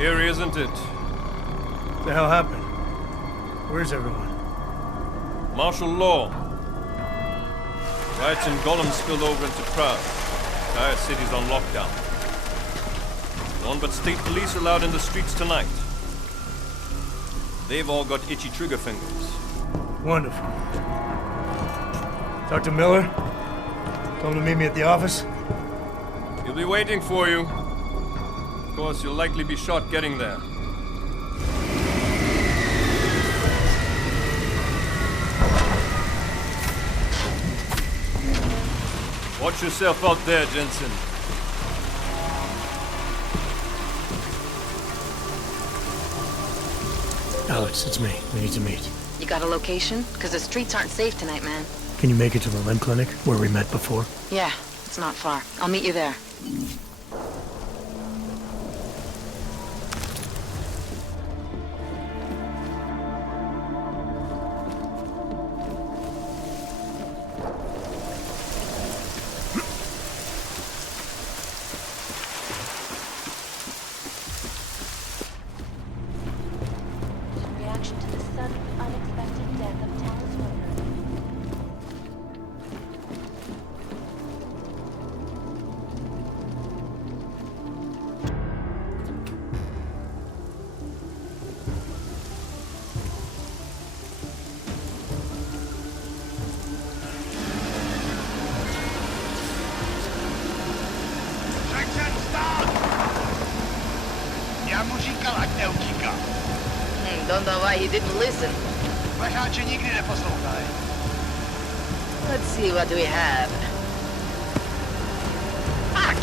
Eerie, isn't it? What the hell happened? Where's everyone? Martial law. Riots in Gollum spilled over into Prague. Entire city's on lockdown. No one but state police allowed in the streets tonight. They've all got itchy trigger fingers. Wonderful. Talk to Miller? Tell him to meet me at the office? He'll be waiting for you. Of course, you'll likely be shot getting there. Watch yourself out there, Jensen. Alex, it's me. We need to meet. You got a location? Because the streets aren't safe tonight, man. Can you make it to the limb clinic, where we met before? Yeah, it's not far. I'll meet you there. Reaction to the sudden, unexpected death of Talon's worker. Já mu říkal, ať neutíká. Don't know why he didn't listen. Plecháče nikdy neposlouchají. Let's see what we have. Fuck!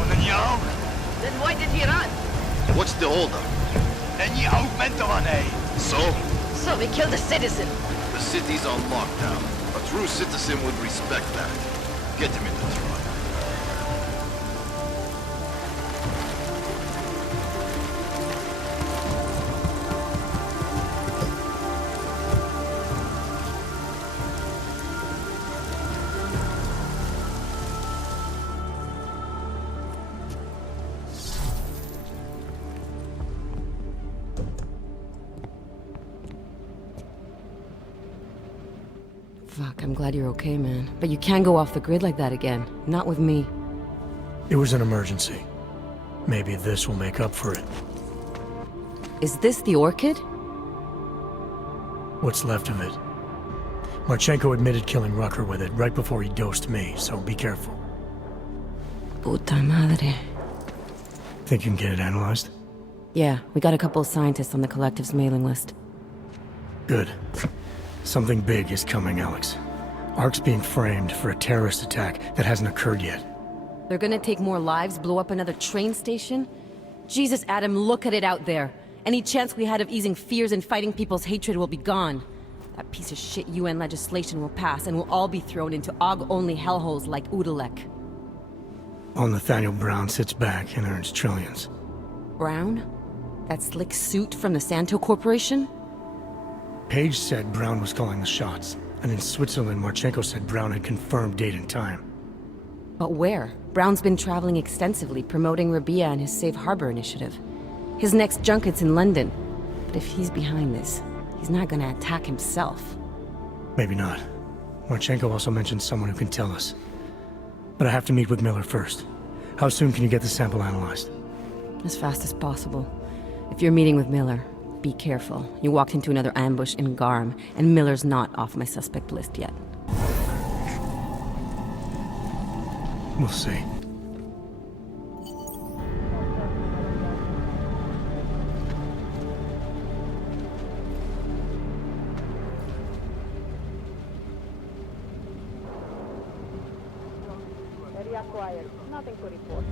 On není aut. Then why did he run? What's the holdup? Není augmentovaný. So we killed a citizen. The city's on lockdown. A true citizen would respect that. Get him in the truck. Fuck, I'm glad you're okay, man. But you can't go off the grid like that again. Not with me. It was an emergency. Maybe this will make up for it. Is this the orchid? What's left of it. Marchenko admitted killing Rucker with it right before he dosed me, so be careful. Puta madre. Think you can get it analyzed? Yeah, we got a couple of scientists on the collective's mailing list. Good. Something big is coming, Alex. Ark's being framed for a terrorist attack that hasn't occurred yet. They're gonna take more lives, blow up another train station? Jesus, Adam, look at it out there. Any chance we had of easing fears and fighting people's hatred will be gone. That piece of shit UN legislation will pass, and we'll all be thrown into AUG-only hellholes like Udalek. While Nathaniel Brown sits back and earns trillions. Brown? That slick suit from the Santo Corporation? Page said Brown was calling the shots, and in Switzerland, Marchenko said Brown had confirmed date and time. But where? Brown's been traveling extensively, promoting Rabia and his Safe Harbor initiative. His next junket's in London. But if he's behind this, he's not gonna attack himself. Maybe not. Marchenko also mentioned someone who can tell us. But I have to meet with Miller first. How soon can you get the sample analyzed? As fast as possible. If you're meeting with Miller, be careful. You walked into another ambush in Garm, and Miller's not off my suspect list yet. We'll see. Area quiet. Nothing to report.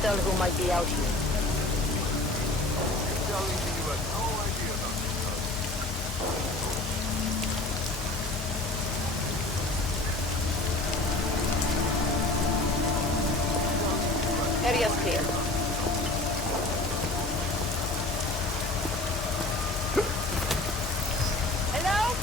tell who might be out here. Area's clear. Hello?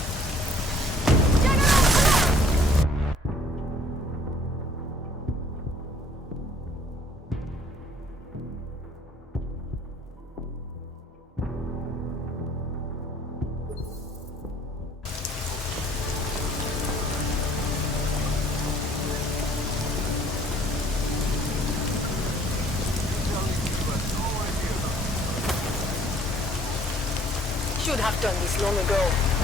Should have done this long ago.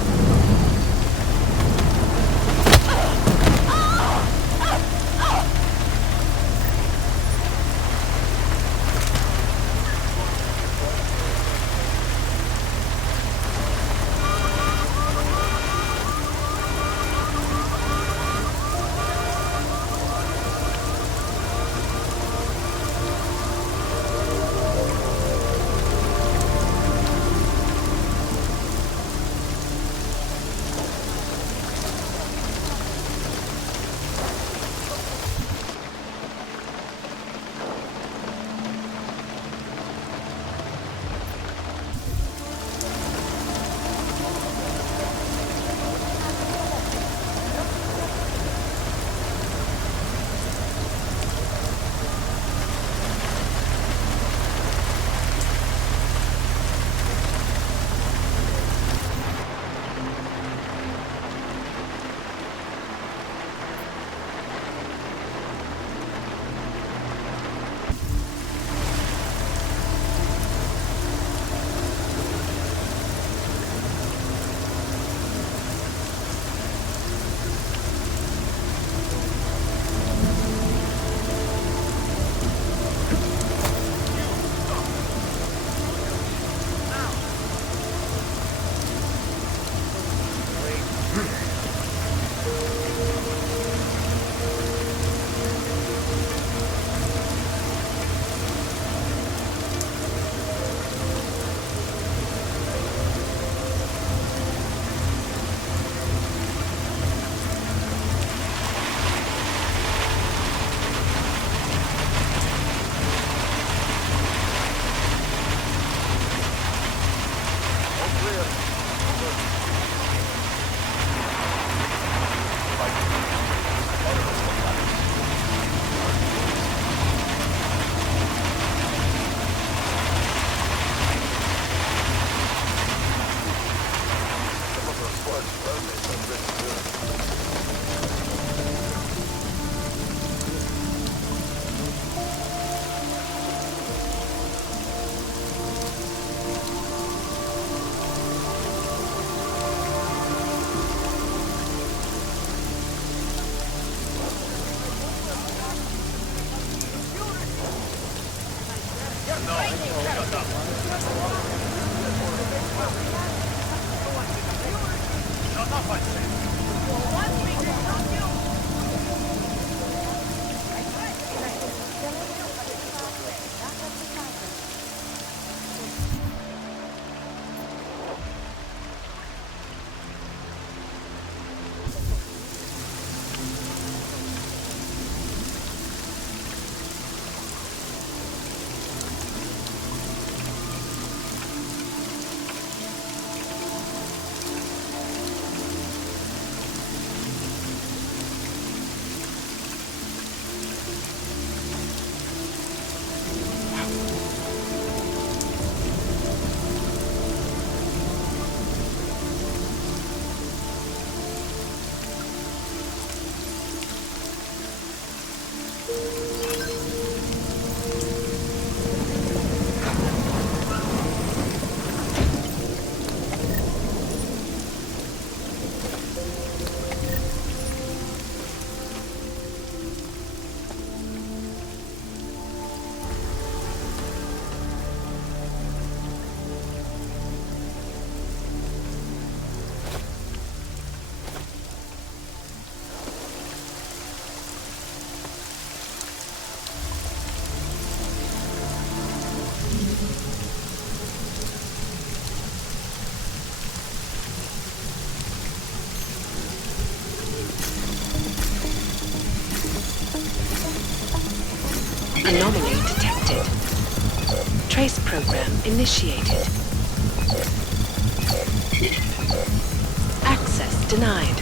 Anomaly detected. Trace program initiated. Access denied.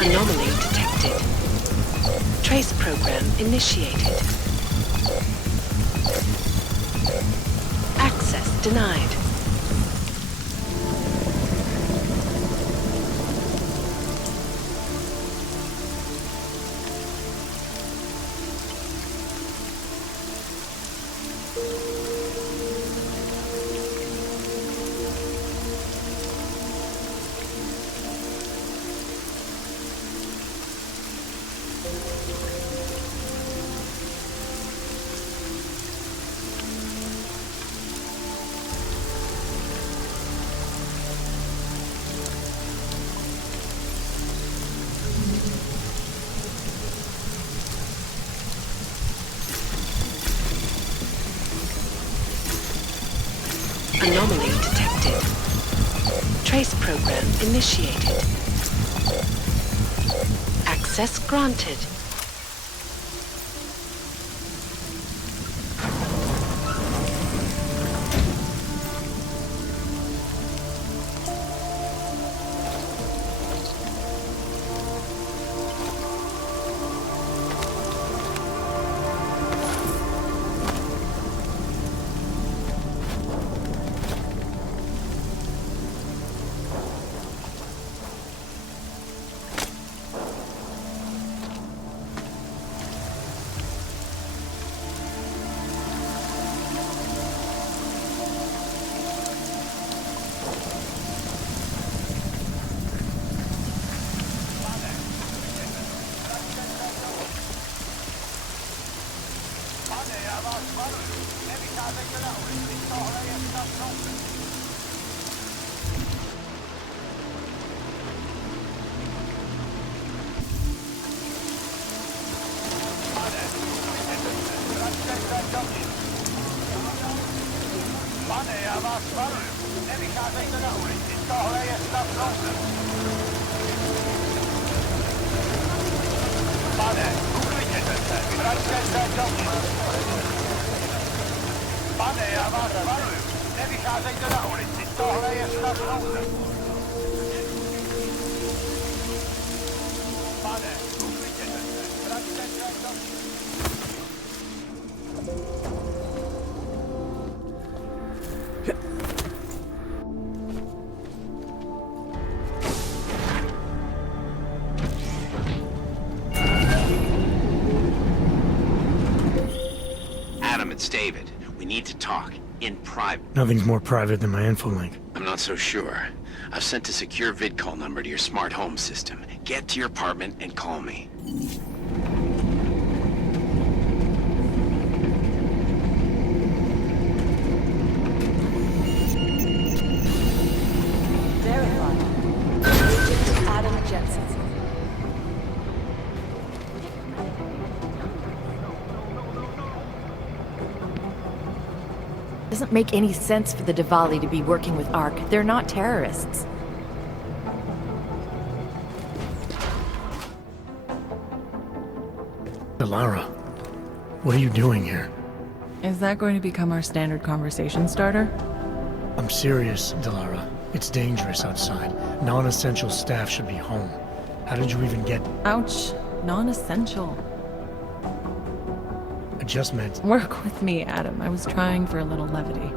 Anomaly detected. Trace program initiated. Access denied. Anomaly detected. Trace program initiated. Access granted. Pane, já vás varuju. Nevycházejte na ulici. Tohle je stav nouze. Pane, uklidněte se. Vraťte se domů. Pane, já vás varuju. Nevycházejte na ulici. Tohle je stav nouze. Pane, uklidněte se. Vraťte se domů. It's David. We need to talk. In private. Nothing's more private than my info link. I'm not so sure. I've sent a secure vid-call number to your smart home system. Get to your apartment and call me. Verified. Agent Adam Jensen. Doesn't make any sense for the Diwali to be working with ARC. They're not terrorists. Delara, what are you doing here? Is that going to become our standard conversation starter? I'm serious, Delara. It's dangerous outside. Non-essential staff should be home. How did you even get... Ouch. Non-essential. I just meant... Work with me, Adam. I was trying for a little levity.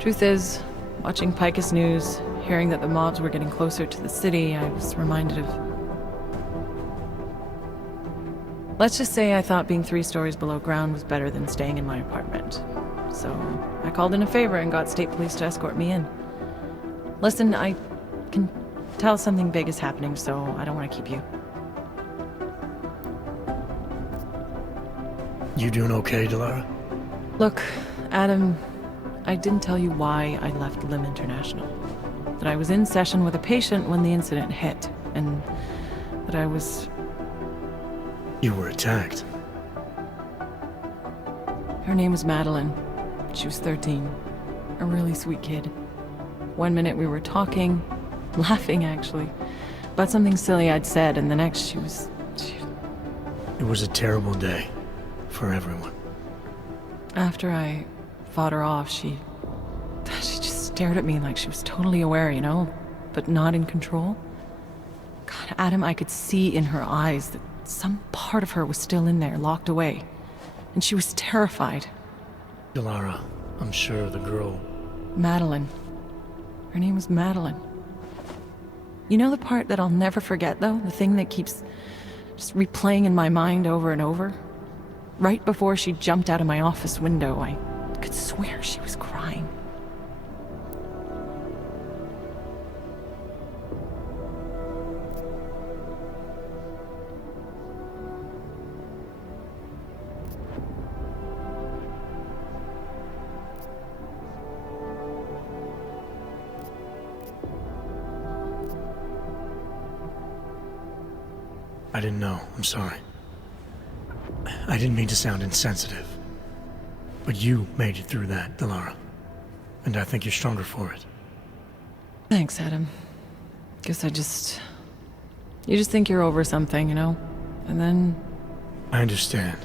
Truth is, watching Picus News, hearing that the mobs were getting closer to the city, I was reminded of... Let's just say I thought being 3 stories below ground was better than staying in my apartment. So I called in a favor and got state police to escort me in. Listen, I can tell something big is happening, so I don't want to keep you. You doing okay, Delara? Look, Adam, I didn't tell you why I left Lim International. That I was in session with a patient when the incident hit, and that I was... You were attacked. Her name was Madeline. She was 13. A really sweet kid. One minute we were talking, laughing actually, about something silly I'd said, and the next she was... It was a terrible day. For everyone. After I fought her off, she just stared at me like she was totally aware, you know, but not in control. God, Adam, I could see in her eyes that some part of her was still in there, locked away. And she was terrified. Delara, I'm sure the girl... Madeline. Her name was Madeline. You know the part that I'll never forget, though? The thing that keeps just replaying in my mind over and over? Right before she jumped out of my office window, I could swear she was crying. I didn't know. I'm sorry. I didn't mean to sound insensitive. But you made it through that, Delara. And I think you're stronger for it. Thanks, Adam. Guess you just think you're over something, you know? And then... I understand.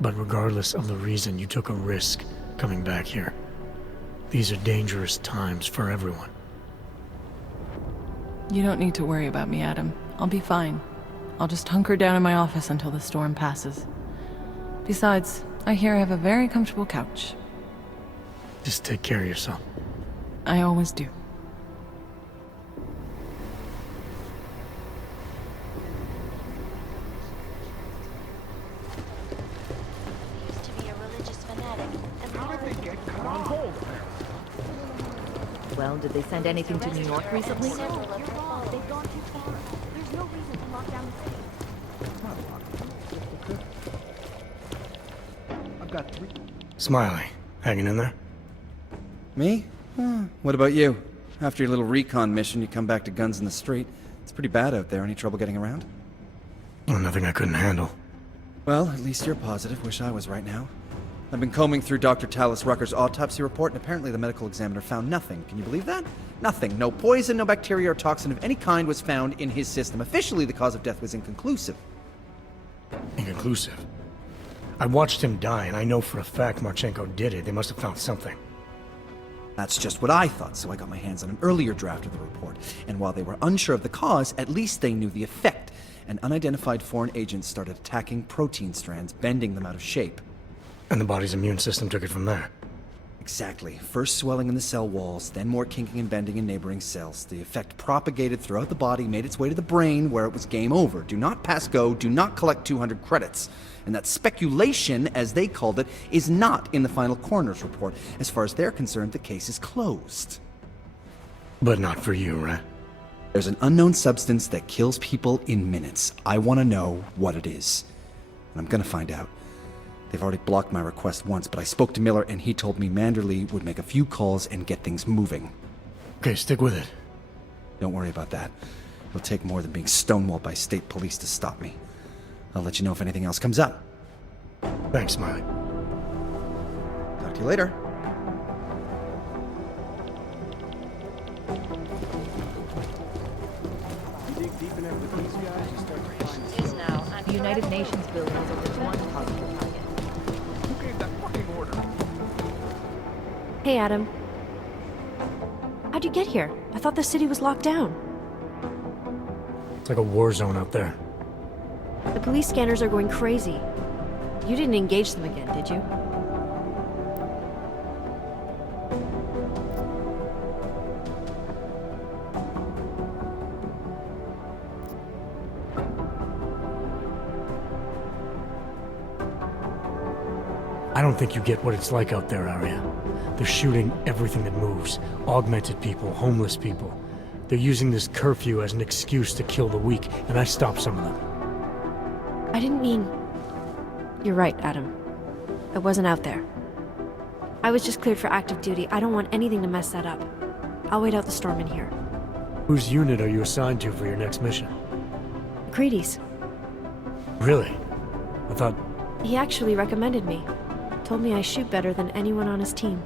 But regardless of the reason, you took a risk coming back here. These are dangerous times for everyone. You don't need to worry about me, Adam. I'll be fine. I'll just hunker down in my office until the storm passes. Besides, I hear I have a very comfortable couch. Just take care of yourself. I always do. Used to be a religious fanatic, and how did they get cut on hold? Well, did they send anything to New York recently? They've gone too far. There's no reason to lock down the city. I've got 3. Smiley, hanging in there? Me? What about you? After your little recon mission, you come back to guns in the street. It's pretty bad out there. Any trouble getting around? Oh, nothing I couldn't handle. Well, at least you're positive. Wish I was right now. I've been combing through Dr. Talis Rucker's autopsy report, and apparently the medical examiner found nothing. Can you believe that? Nothing. No poison, no bacteria or toxin of any kind was found in his system. Officially, the cause of death was inconclusive. Inconclusive? I watched him die, and I know for a fact Marchenko did it. They must have found something. That's just what I thought, so I got my hands on an earlier draft of the report. And while they were unsure of the cause, at least they knew the effect. An unidentified foreign agent started attacking protein strands, bending them out of shape. And the body's immune system took it from there. Exactly. First swelling in the cell walls, then more kinking and bending in neighboring cells. The effect propagated throughout the body, made its way to the brain, where it was game over. Do not pass go, do not collect 200 credits. And that speculation, as they called it, is not in the final coroner's report. As far as they're concerned, the case is closed. But not for you, right? There's an unknown substance that kills people in minutes. I want to know what it is. And I'm gonna find out. They've already blocked my request once, but I spoke to Miller and he told me Manderley would make a few calls and get things moving. Okay, stick with it. Don't worry about that. It'll take more than being stonewalled by state police to stop me. I'll let you know if anything else comes up. Thanks, Smiley. Talk to you later. The United Nations building is over one possible target. Who gave that fucking order? Hey, Adam. How'd you get here? I thought the city was locked down. It's like a war zone out there. The police scanners are going crazy. You didn't engage them again, did you? I don't think you get what it's like out there, Arya. They're shooting everything that moves. Augmented people, homeless people. They're using this curfew as an excuse to kill the weak, and I stopped some of them. I didn't mean... You're right, Adam. I wasn't out there. I was just cleared for active duty. I don't want anything to mess that up. I'll wait out the storm in here. Whose unit are you assigned to for your next mission? Creedy's. Really? I thought... He actually recommended me. Told me I shoot better than anyone on his team.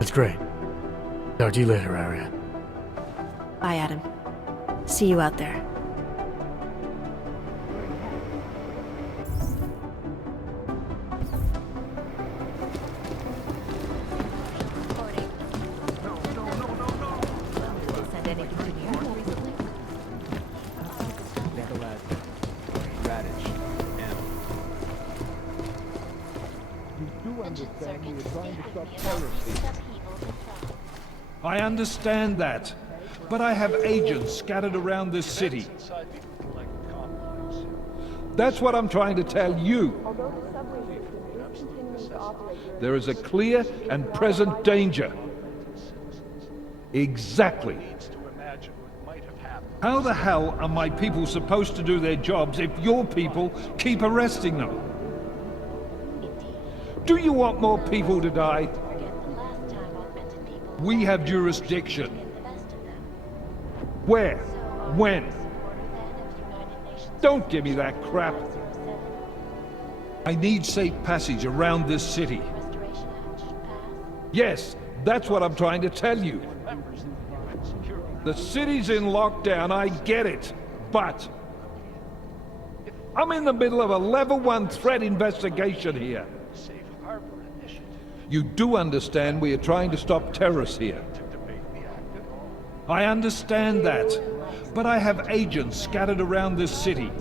That's great. Talk to you later, Arya. Bye, Adam. See you out there. I understand that, but I have agents scattered around this city. That's what I'm trying to tell you. There is a clear and present danger. Exactly. How the hell are my people supposed to do their jobs if your people keep arresting them? Do you want more people to die? We have jurisdiction. Where? When? Don't give me that crap. I need safe passage around this city. Yes, that's what I'm trying to tell you. The city's in lockdown, I get it, but I'm in the middle of a level 1 threat investigation here. You do understand we are trying to stop terrorists here. I understand that, but I have agents scattered around this city.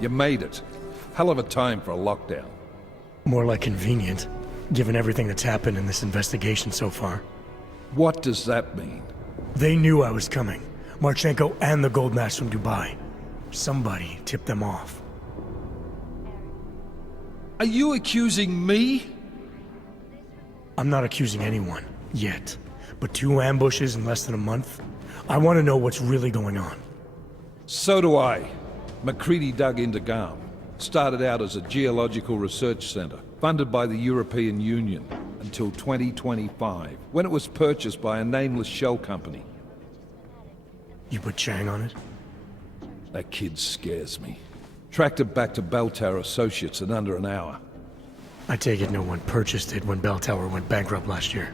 You made it. Hell of a time for a lockdown. More like convenient, given everything that's happened in this investigation so far. What does that mean? They knew I was coming. Marchenko and the gold mask from Dubai. Somebody tipped them off. Are you accusing me? I'm not accusing anyone, yet. But 2 ambushes in less than a month? I want to know what's really going on. So do I. MacCready dug into GARM. Started out as a geological research center, funded by the European Union, until 2025, when it was purchased by a nameless shell company. You put Chang on it? That kid scares me. Tracked it back to Bell Tower Associates in under an hour. I take it no one purchased it when Bell Tower went bankrupt last year.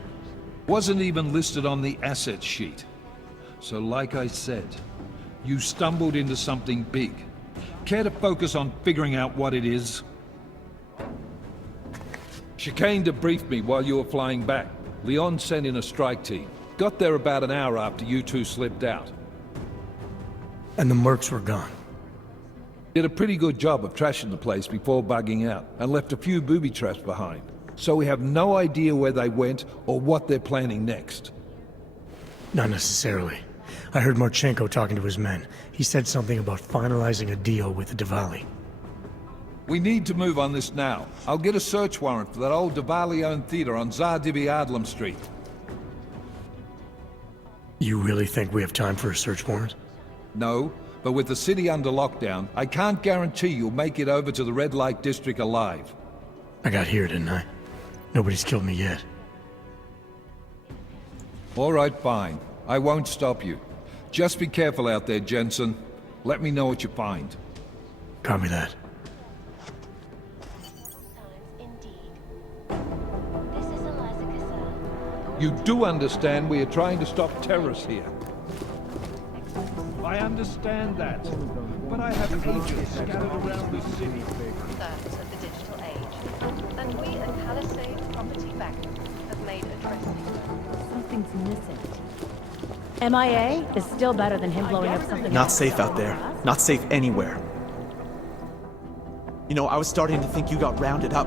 Wasn't even listed on the asset sheet. So like I said, you stumbled into something big. Care to focus on figuring out what it is? Chicane debriefed me while you were flying back. Leon sent in a strike team. Got there about an hour after you two slipped out. And the mercs were gone. Did a pretty good job of trashing the place before bugging out, and left a few booby traps behind. So we have no idea where they went or what they're planning next. Not necessarily. I heard Marchenko talking to his men. He said something about finalizing a deal with the Diwali. We need to move on this now. I'll get a search warrant for that old Diwali-owned theater on Zardibi Adlam Street. You really think we have time for a search warrant? No, but with the city under lockdown, I can't guarantee you'll make it over to the Red Light District alive. I got here, didn't I? Nobody's killed me yet. All right, fine. I won't stop you. Just be careful out there, Jensen. Let me know what you find. Copy that. You do understand we are trying to stop terrorists here. I understand that, but I have agents scattered around the city. That's of the digital age. And we at Palisade Property Bank have made a dressing. Something's missing. MIA is still better than him blowing up something. Not safe out there. Not safe anywhere. You know, I was starting to think you got rounded up.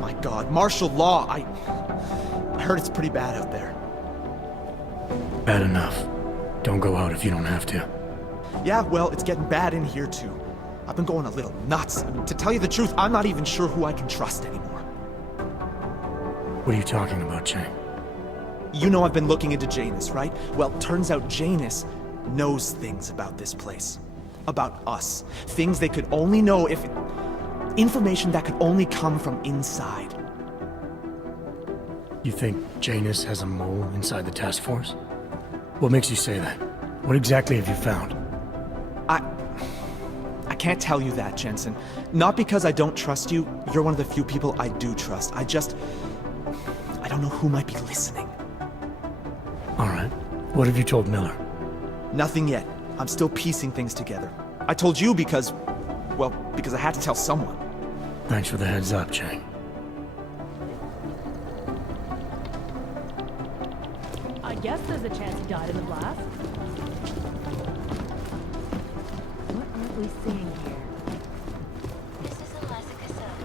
My God, martial law. I heard it's pretty bad out there. Bad enough. Don't go out if you don't have to. Yeah, well, it's getting bad in here too. I've been going a little nuts. I mean, to tell you the truth, I'm not even sure who I can trust anymore. What are you talking about, Chang? You know I've been looking into Janus, right? Well, turns out Janus knows things about this place. About us. Things they could only know if... Information that could only come from inside. You think Janus has a mole inside the task force? What makes you say that? What exactly have you found? I can't tell you that, Jensen. Not because I don't trust you. You're one of the few people I do trust. I don't know who might be listening. Alright. What have you told Miller? Nothing yet. I'm still piecing things together. I told you because... well, because I had to tell someone. Thanks for the heads up, Chang. I guess there's a chance he died in the blast. What aren't we seeing here? This is Eliza Cassell.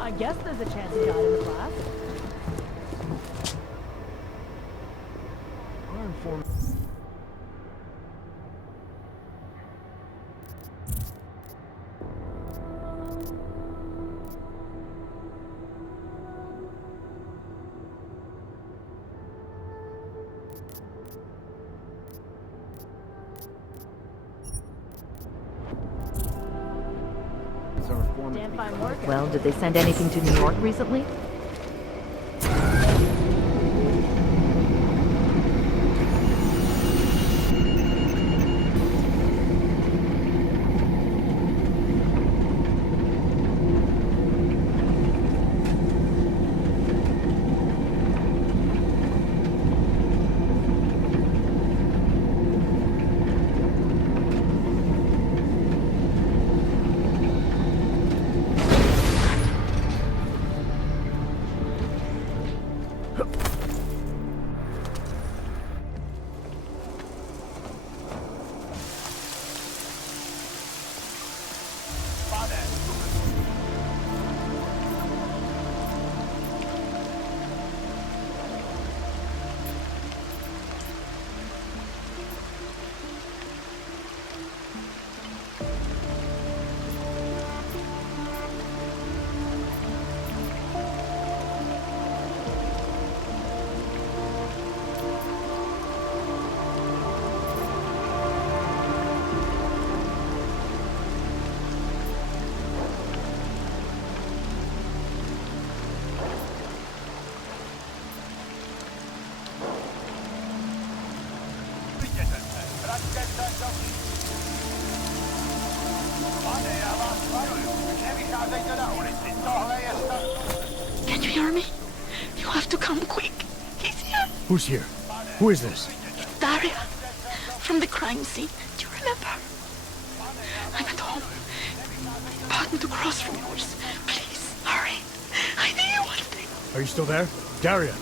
I guess there's a chance he died in the blast. Our informant... Damn fine work. Well, did they send anything to New York recently? Can you hear me? You have to come quick. He's here. Who's here? Who is this? Daria. From the crime scene. Do you remember? I'm at home. Apartment across from yours. Please, hurry. I need you one thing. Are you still there? Daria!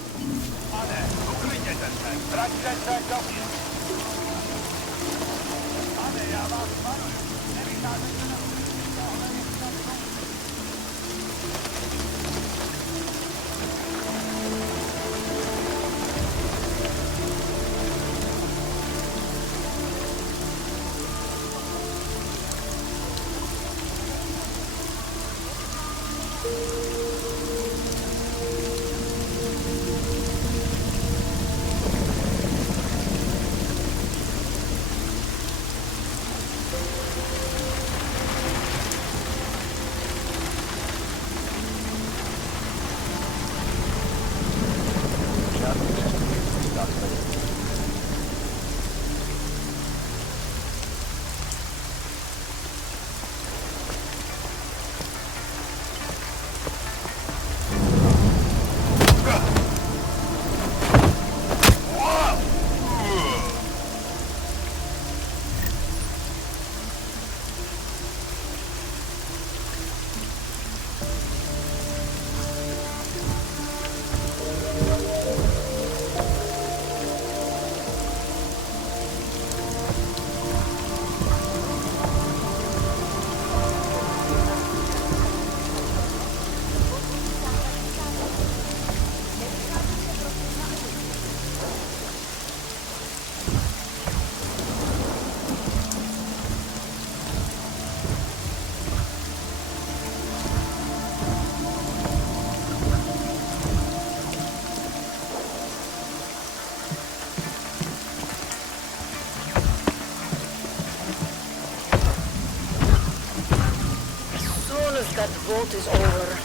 revolt is over.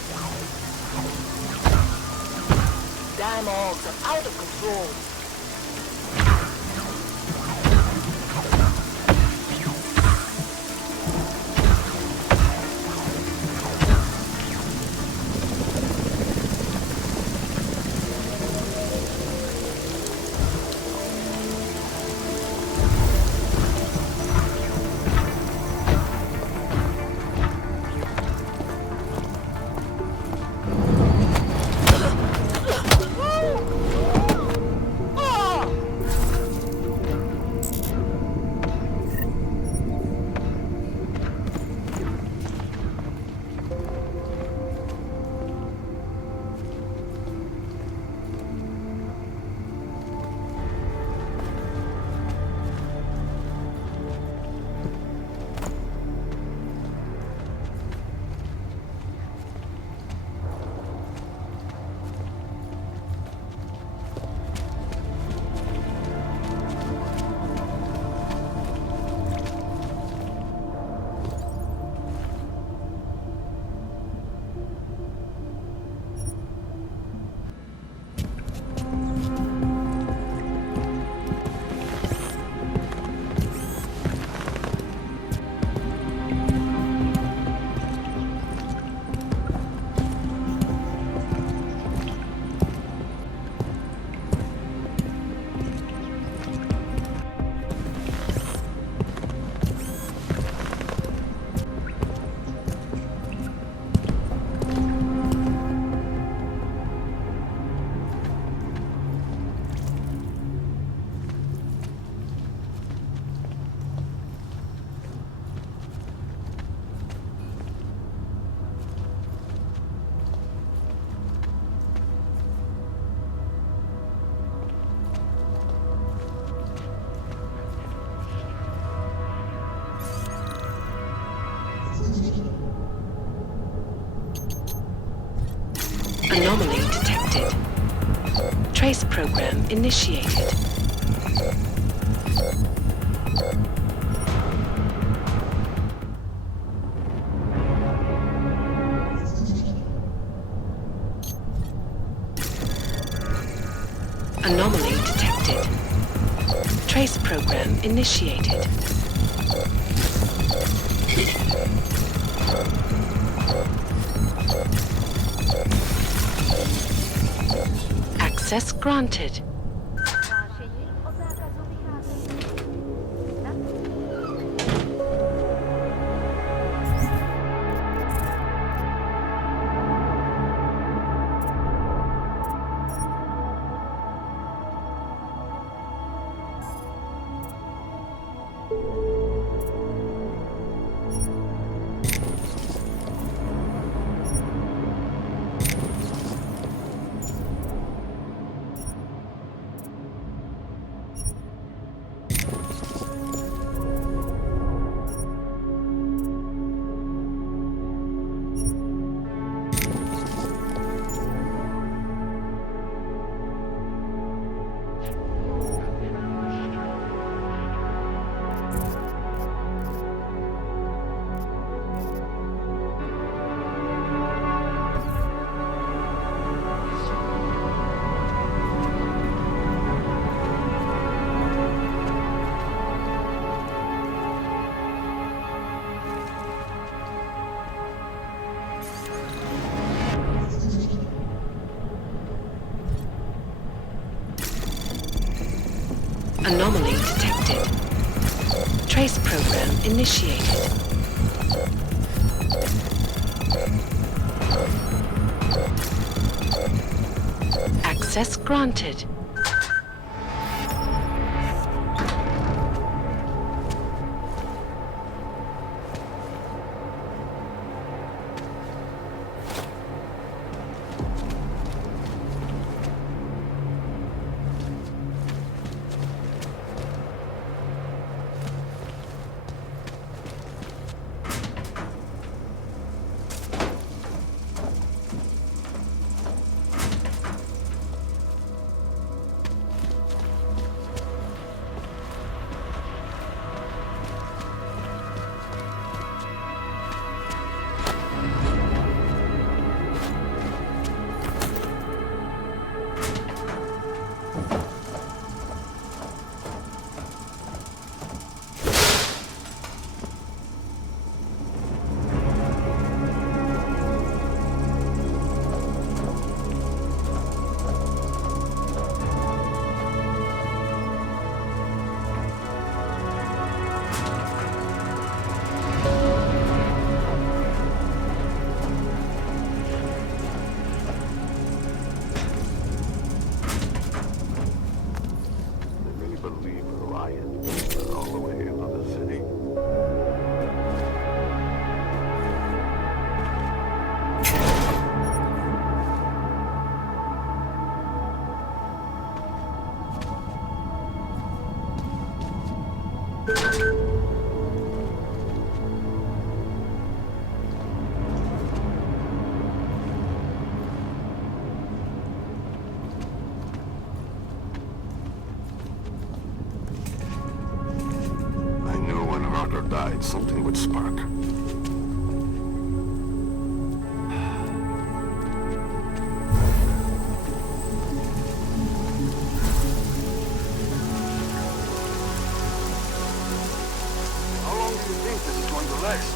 Damn Augs are out of control. Anomaly detected. Trace program initiated. Anomaly detected. Trace program initiated. Access granted. Anomaly detected. Trace program initiated. Access granted. Something would spark. How long do you think this is going to last?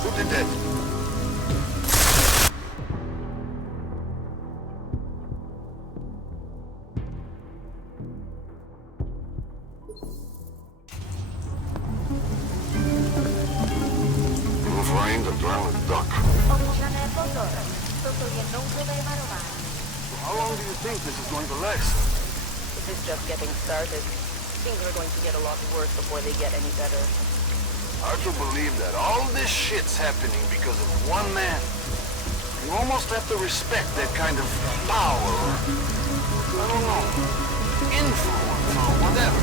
Who did that? I'm flying the drowned duck. How long do you think this is going to last? This is just getting started. Things are going to get a lot worse before they get any better. Hard to believe that all this shit's happening because of one man. You almost have to respect that kind of power, or, I don't know, influence, or whatever.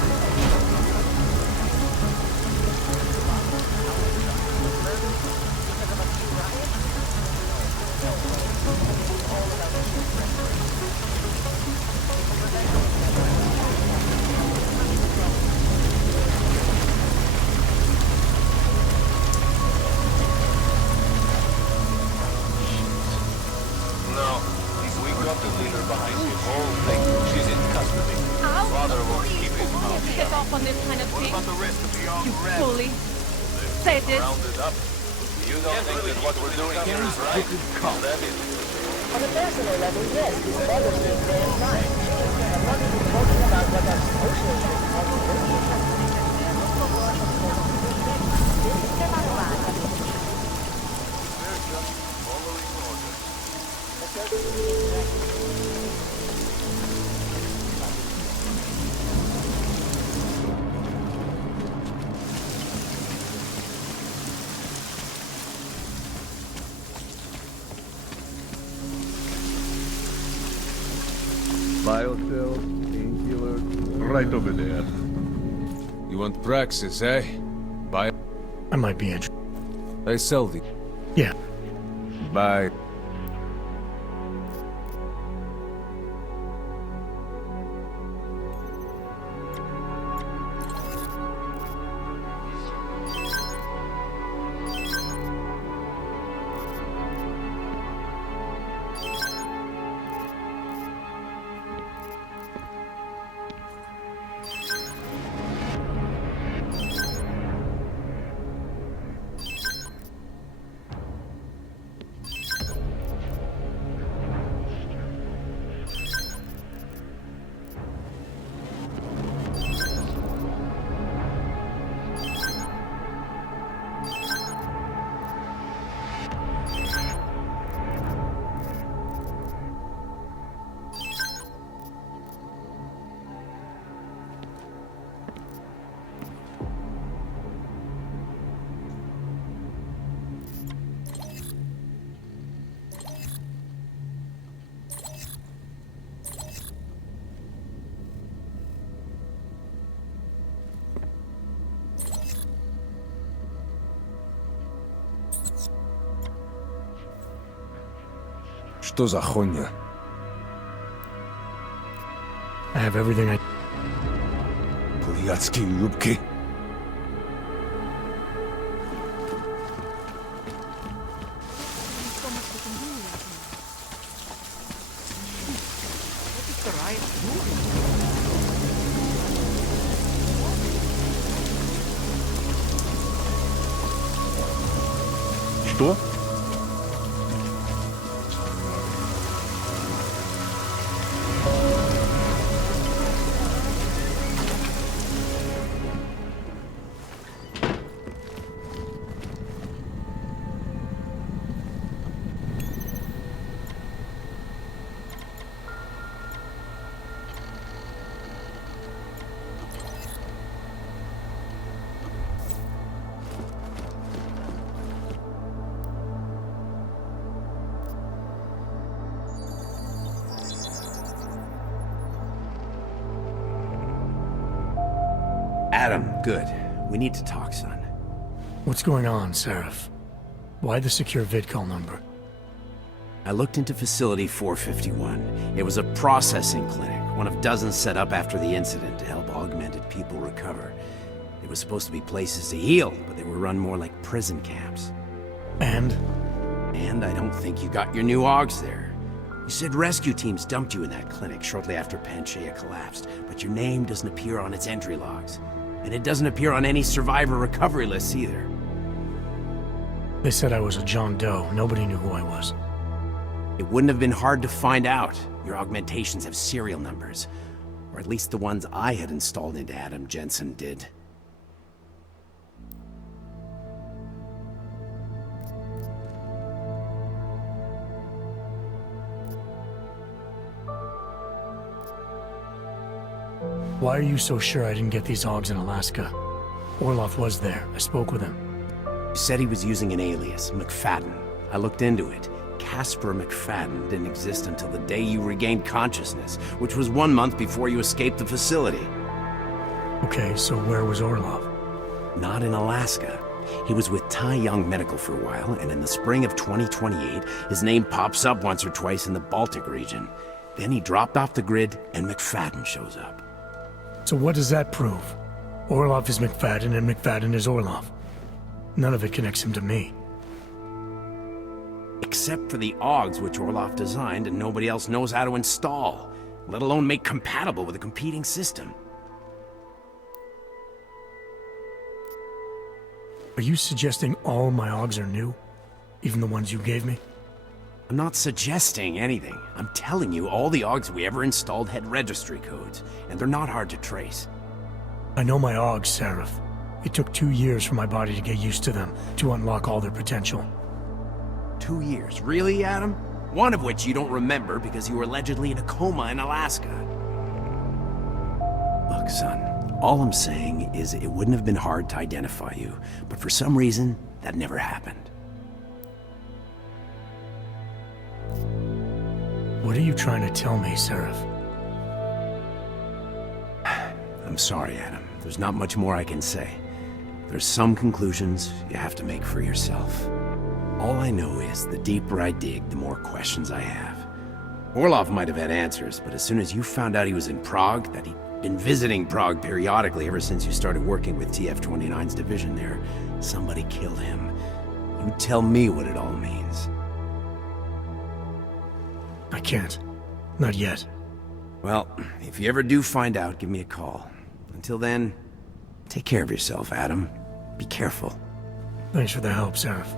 No, we got the leader behind the whole thing. She's in custody. Father won't keep his mouth shut. Get off on this kind of What thing. about the rest of the young You rebels? bully. Say this. Rounded up. You don't think that what we're doing here is right? That is. On a personal level, yes, this bothers me very much. I'm not even talking about what our social Biocells, painkillers, right over there. You want Praxis, eh? Buy. I might be interested. They sell the. Yeah. Buy. Что за хуйня? I have everything I... Бурятские юбки. Что? Adam, good. We need to talk, son. What's going on, Seraph? Why the secure vidcall number? I looked into Facility 451. It was a processing clinic, one of dozens set up after the incident to help augmented people recover. They were supposed to be places to heal, but they were run more like prison camps. And? And I don't think you got your new AUGs there. You said rescue teams dumped you in that clinic shortly after Panchaea collapsed, but your name doesn't appear on its entry logs. And it doesn't appear on any survivor recovery lists either. They said I was a John Doe. Nobody knew who I was. It wouldn't have been hard to find out. Your augmentations have serial numbers. Or at least the ones I had installed into Adam Jensen did. Why are you so sure I didn't get these AUGs in Alaska? Orloff was there. I spoke with him. You said he was using an alias, McFadden. I looked into it. Casper McFadden didn't exist until the day you regained consciousness, which was 1 month before you escaped the facility. Okay, so where was Orloff? Not in Alaska. He was with Tai Young Medical for a while, and in the spring of 2028, his name pops up once or twice in the Baltic region. Then he dropped off the grid, and McFadden shows up. So what does that prove? Orloff is McFadden, and McFadden is Orloff. None of it connects him to me. Except for the AUGs which Orloff designed and nobody else knows how to install, let alone make compatible with a competing system. Are you suggesting all my AUGs are new? Even the ones you gave me? I'm not suggesting anything. I'm telling you all the AUGs we ever installed had registry codes, and they're not hard to trace. I know my AUGs, Seraph. It took 2 years for my body to get used to them, to unlock all their potential. 2 years? Really, Adam? One of which you don't remember because you were allegedly in a coma in Alaska. Look, son, all I'm saying is it wouldn't have been hard to identify you, but for some reason, that never happened. What are you trying to tell me, Seraph? I'm sorry, Adam. There's not much more I can say. There's some conclusions you have to make for yourself. All I know is the deeper I dig, the more questions I have. Orloff might have had answers, but as soon as you found out he was in Prague, that he'd been visiting Prague periodically ever since you started working with TF-29's division there, somebody killed him. You tell me what it all means. I can't. Not yet. Well, if you ever do find out, give me a call. Until then, take care of yourself, Adam. Be careful. Thanks for the help, Seraph.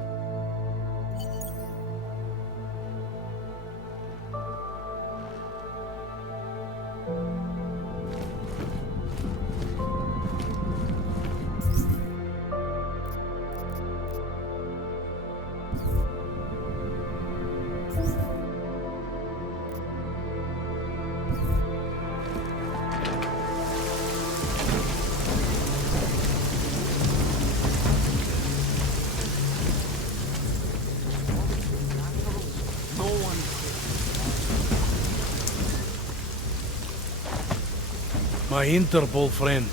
My Interpol friend,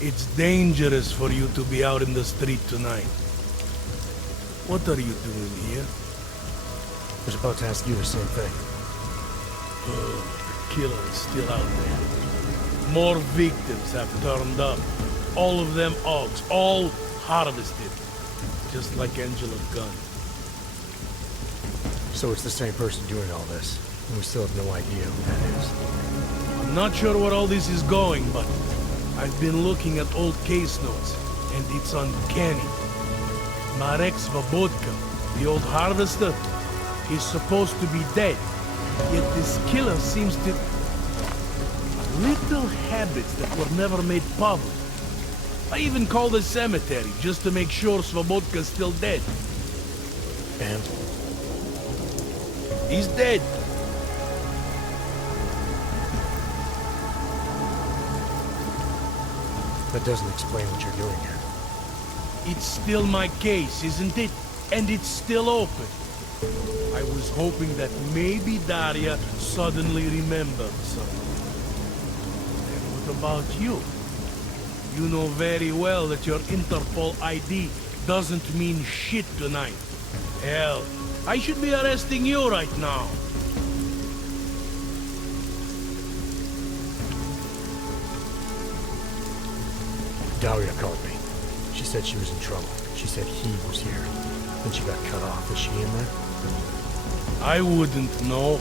it's dangerous for you to be out in the street tonight. What are you doing here? I was about to ask you the same thing. The killer is still out there. More victims have turned up. All of them AUGs, all harvested. Just like Angela Gunn. So it's the same person doing all this, and we still have no idea who that is. I'm not sure where all this is going, but I've been looking at old case notes, and it's uncanny. Marek Svobodka, the old harvester, is supposed to be dead, yet this killer seems to... little habits that were never made public. I even called the cemetery just to make sure Svobodka's still dead. And? He's dead. That doesn't explain what you're doing here. It's still my case, isn't it? And it's still open. I was hoping that maybe Daria suddenly remembered something. And what about you? You know very well that your Interpol ID doesn't mean shit tonight. Hell, I should be arresting you right now. Daria called me. She said she was in trouble. She said he was here. Then she got cut off. Is she in there? I wouldn't know.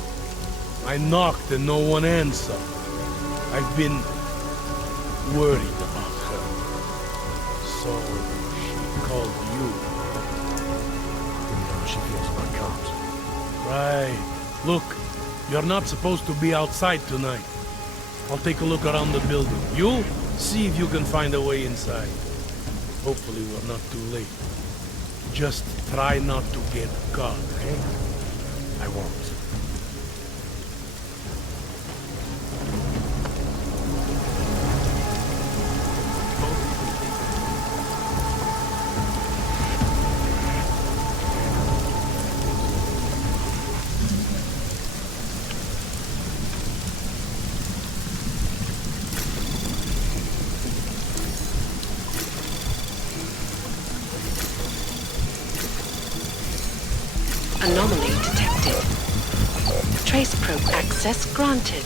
I knocked and no one answered. I've been worried about her. So she called you. You know how she feels about cops. Right. Look, you're not supposed to be outside tonight. I'll take a look around the building. You see if you can find a way inside. Hopefully we're not too late. Just try not to get caught, eh? I won't. Anomaly detected. Trace probe access granted.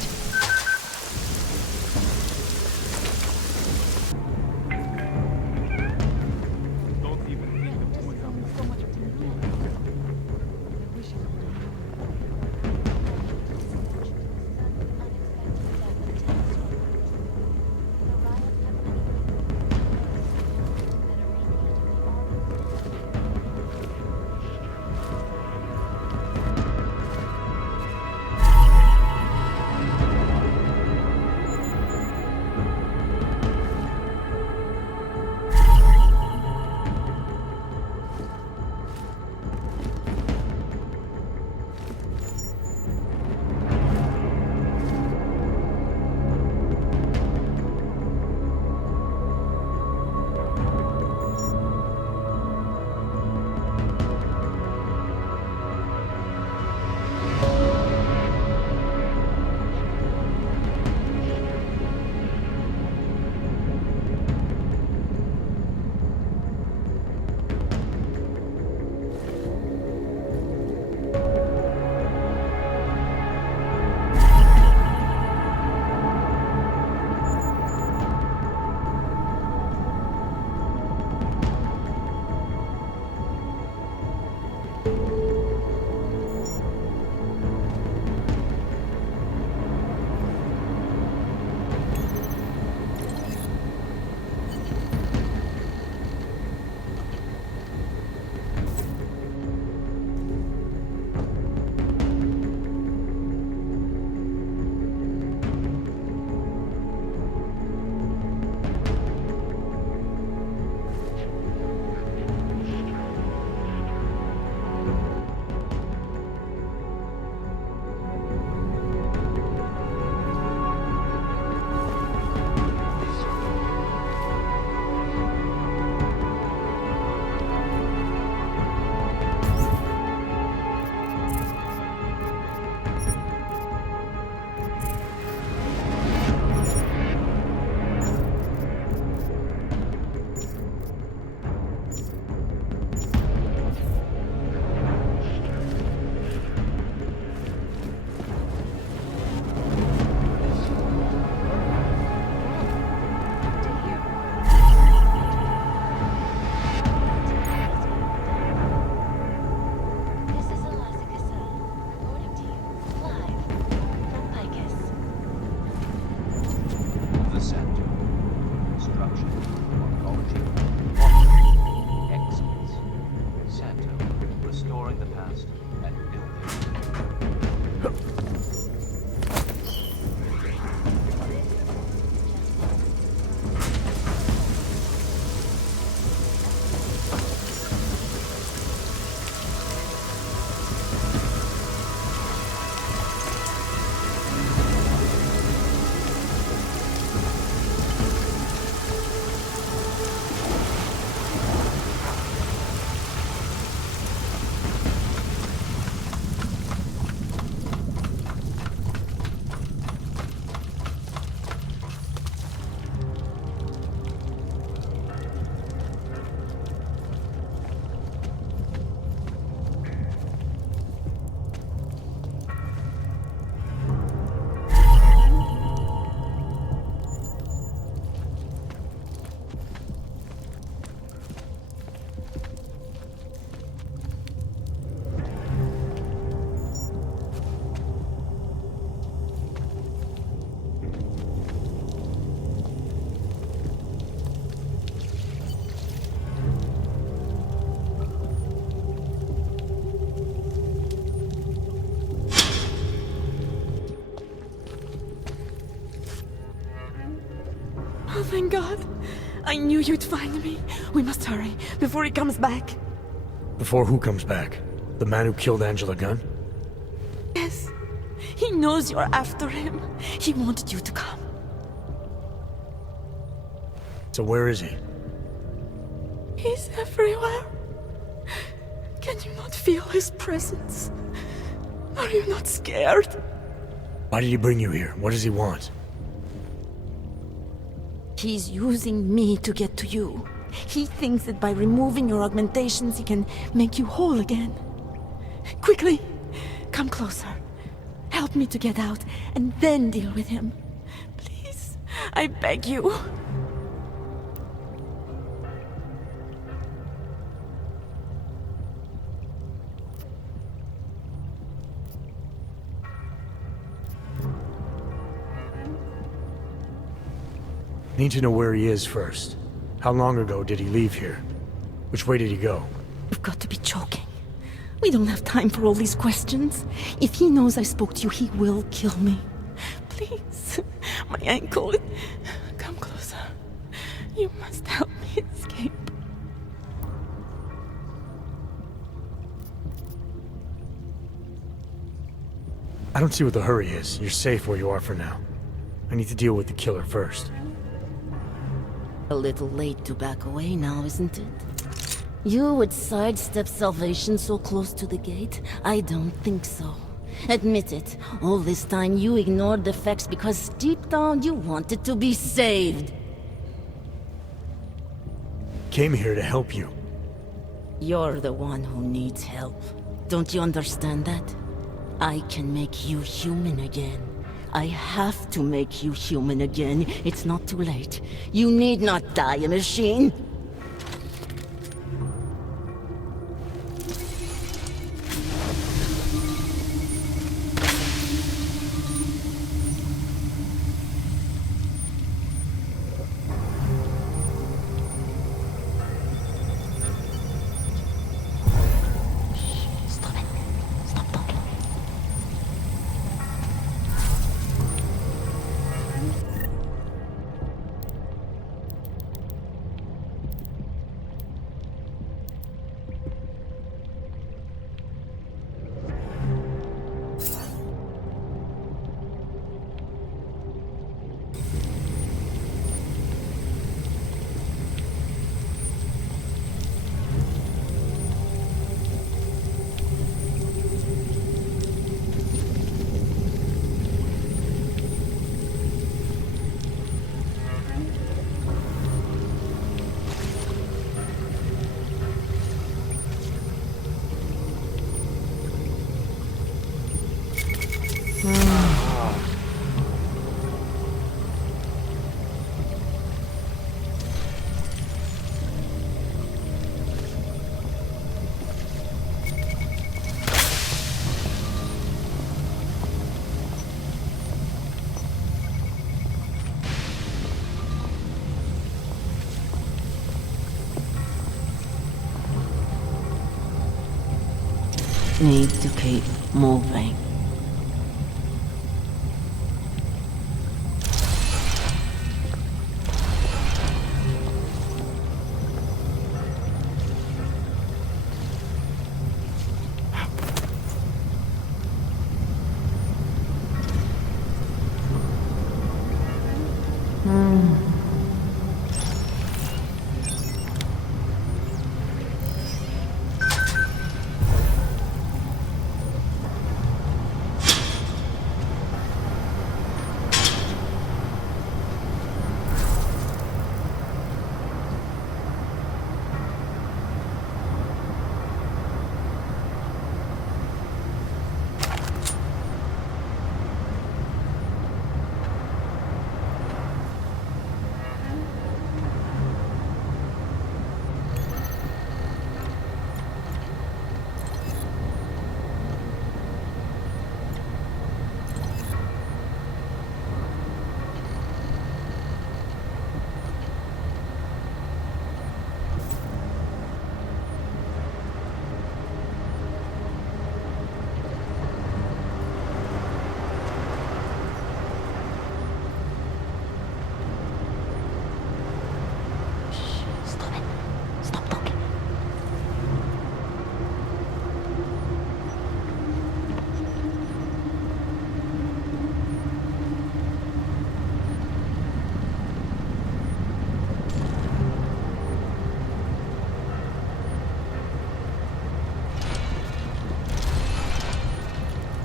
Oh, thank God. I knew you'd find me. We must hurry, before he comes back. Before who comes back? The man who killed Angela Gunn? Yes. He knows you're after him. He wanted you to come. So where is he? He's everywhere. Can you not feel his presence? Are you not scared? Why did he bring you here? What does he want? He's using me to get to you. He thinks that by removing your augmentations, he can make you whole again. Quickly, come closer. Help me to get out, and then deal with him. Please, I beg you. Need to know where he is first. How long ago did he leave here? Which way did he go? You've got to be joking. We don't have time for all these questions. If he knows I spoke to you, he will kill me. Please, my ankle. Come closer. You must help me escape. I don't see what the hurry is. You're safe where you are for now. I need to deal with the killer first. A little late to back away now, isn't it? You would sidestep salvation so close to the gate? I don't think so. Admit it, all this time you ignored the facts because deep down you wanted to be saved. Came here to help you. You're the one who needs help. Don't you understand that? I can make you human again. I have to make you human again. It's not too late. You need not die, machine. Need to keep moving.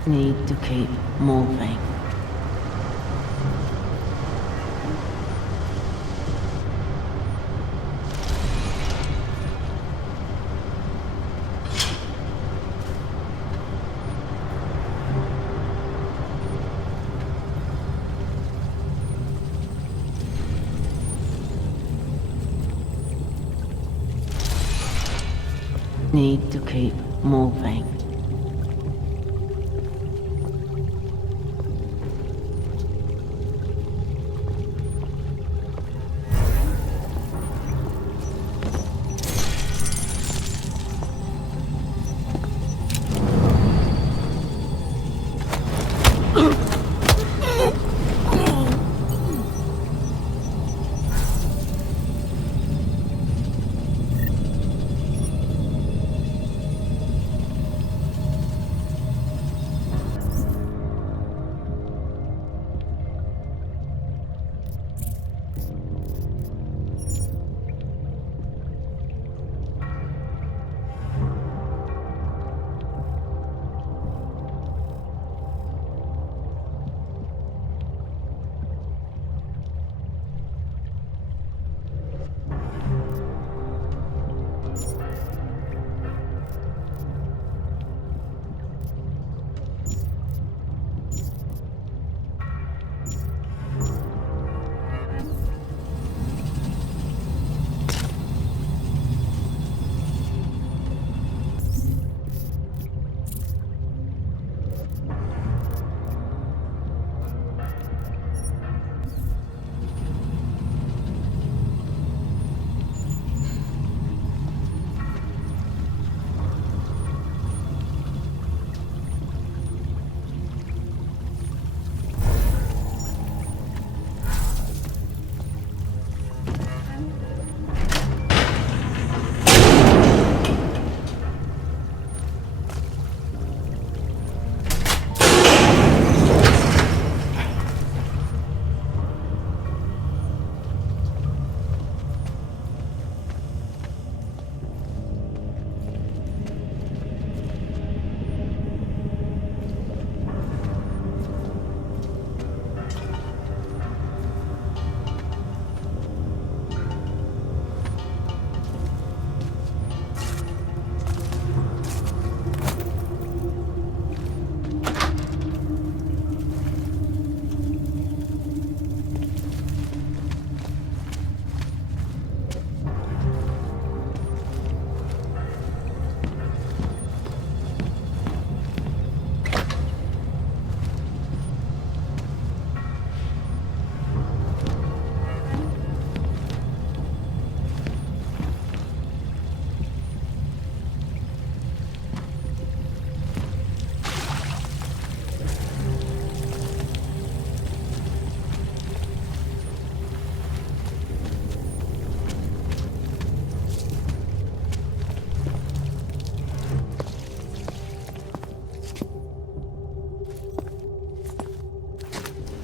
Need to keep moving. Need to keep moving.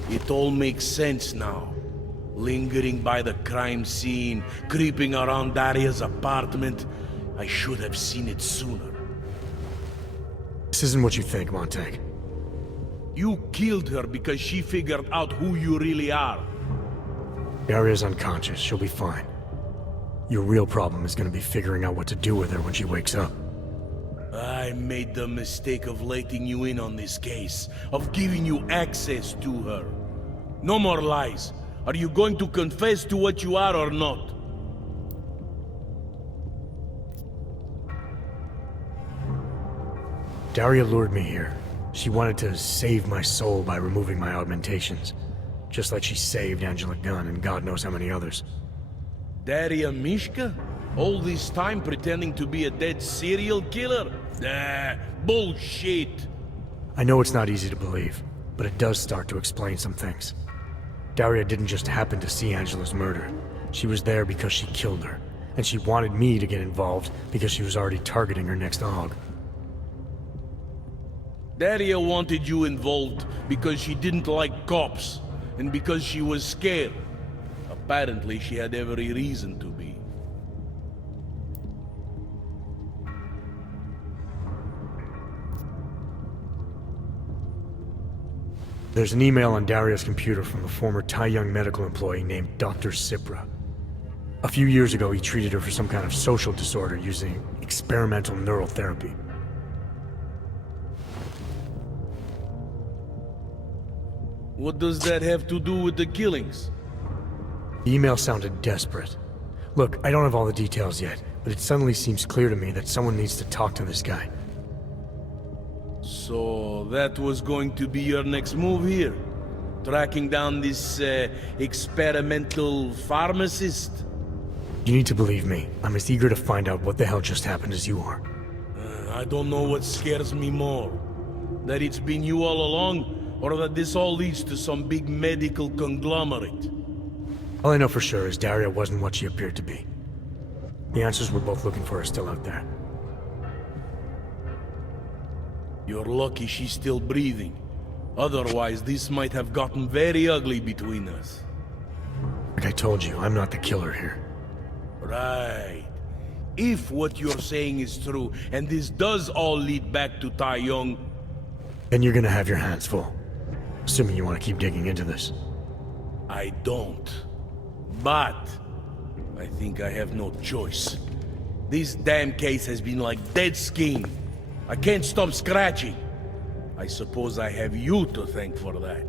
It all makes sense now. Lingering by the crime scene, creeping around Daria's apartment. I should have seen it sooner. This isn't what you think, Montag. You killed her because she figured out who you really are. Daria's unconscious. She'll be fine. Your real problem is gonna be figuring out what to do with her when she wakes up. I made the mistake of letting you in on this case, of giving you access to her. No more lies. Are you going to confess to what you are or not? Daria lured me here. She wanted to save my soul by removing my augmentations. Just like she saved Angela Gunn and God knows how many others. Daria Mishka? All this time pretending to be a dead serial killer? Nah, bullshit! I know it's not easy to believe, but it does start to explain some things. Daria didn't just happen to see Angela's murder. She was there because she killed her, and she wanted me to get involved because she was already targeting her next aug. Daria wanted you involved because she didn't like cops, and because she was scared. Apparently, she had every reason to be. There's an email on Daria's computer from a former Taiyang medical employee named Dr. Sipra. A few years ago, he treated her for some kind of social disorder using experimental neural therapy. What does that have to do with the killings? The email sounded desperate. Look, I don't have all the details yet, but it suddenly seems clear to me that someone needs to talk to this guy. So that was going to be your next move here? Tracking down this experimental pharmacist? You need to believe me. I'm as eager to find out what the hell just happened as you are. I don't know what scares me more. That it's been you all along, or that this all leads to some big medical conglomerate. All I know for sure is Daria wasn't what she appeared to be. The answers we're both looking for are still out there. You're lucky she's still breathing. Otherwise, this might have gotten very ugly between us. Like I told you, I'm not the killer here. Right. If what you're saying is true, and this does all lead back to Taiyang, then you're gonna have your hands full. Assuming you want to keep digging into this. I don't. But I think I have no choice. This damn case has been like dead skin. I can't stop scratching. I suppose I have you to thank for that.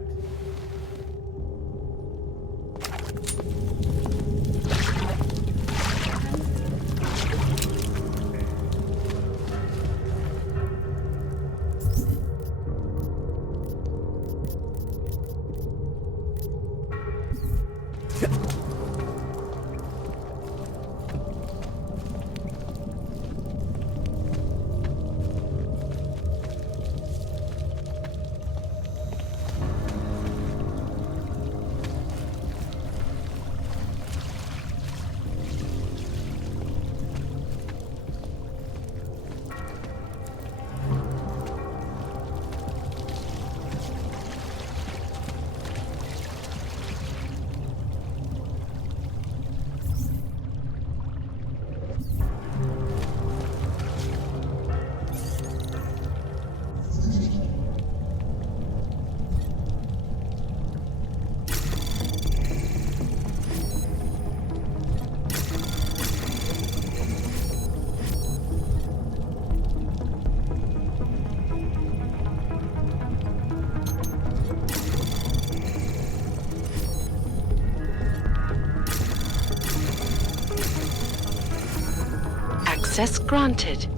Access granted.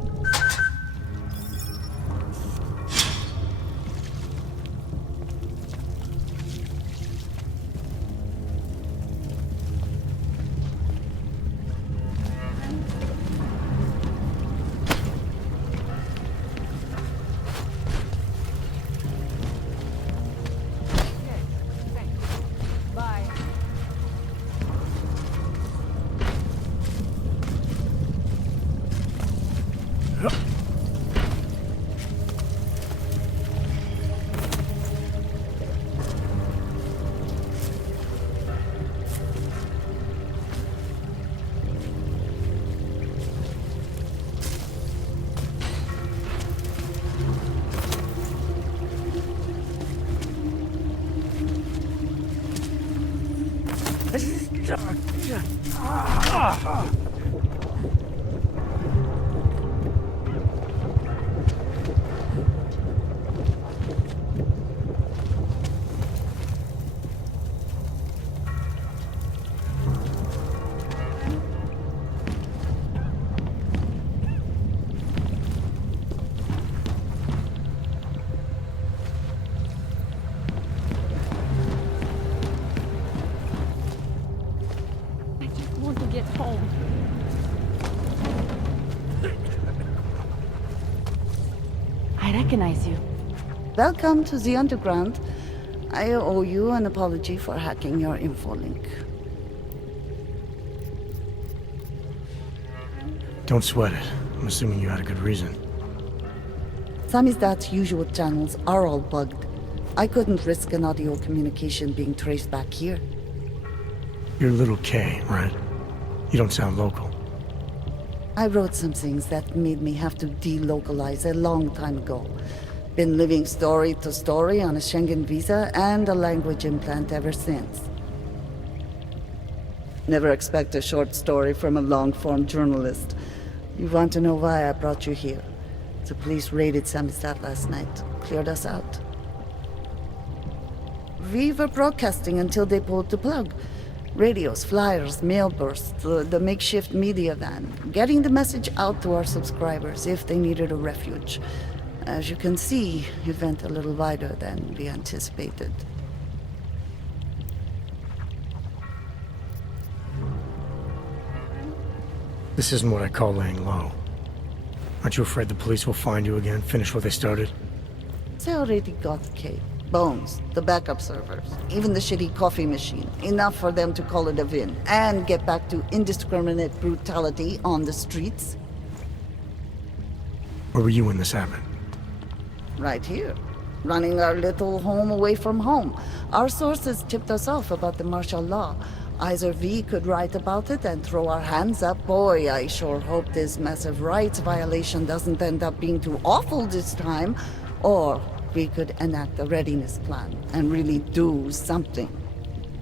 I recognize you. Welcome to the Underground. I owe you an apology for hacking your info link. Don't sweat it. I'm assuming you had a good reason. Samizdat's usual channels are all bugged. I couldn't risk an audio communication being traced back here. You're Little K, right? You don't sound local. I wrote some things that made me have to delocalize a long time ago. Been living story to story on a Schengen visa and a language implant ever since. Never expect a short story from a long-form journalist. You want to know why I brought you here? The police raided Samizdat last night. Cleared us out. We were broadcasting until they pulled the plug. Radios, flyers, mail bursts, the makeshift media van. Getting the message out to our subscribers if they needed a refuge. As you can see, it went a little wider than we anticipated. This isn't what I call laying low. Aren't you afraid the police will find you again, finish what they started? They already got Kate. Bones, the backup servers, even the shitty coffee machine. Enough for them to call it a win and get back to indiscriminate brutality on the streets. Where were you when this happened? Right here. Running our little home away from home. Our sources tipped us off about the martial law. Either we could write about it and throw our hands up. Boy, I sure hope this massive rights violation doesn't end up being too awful this time. Or we could enact a readiness plan and really do something.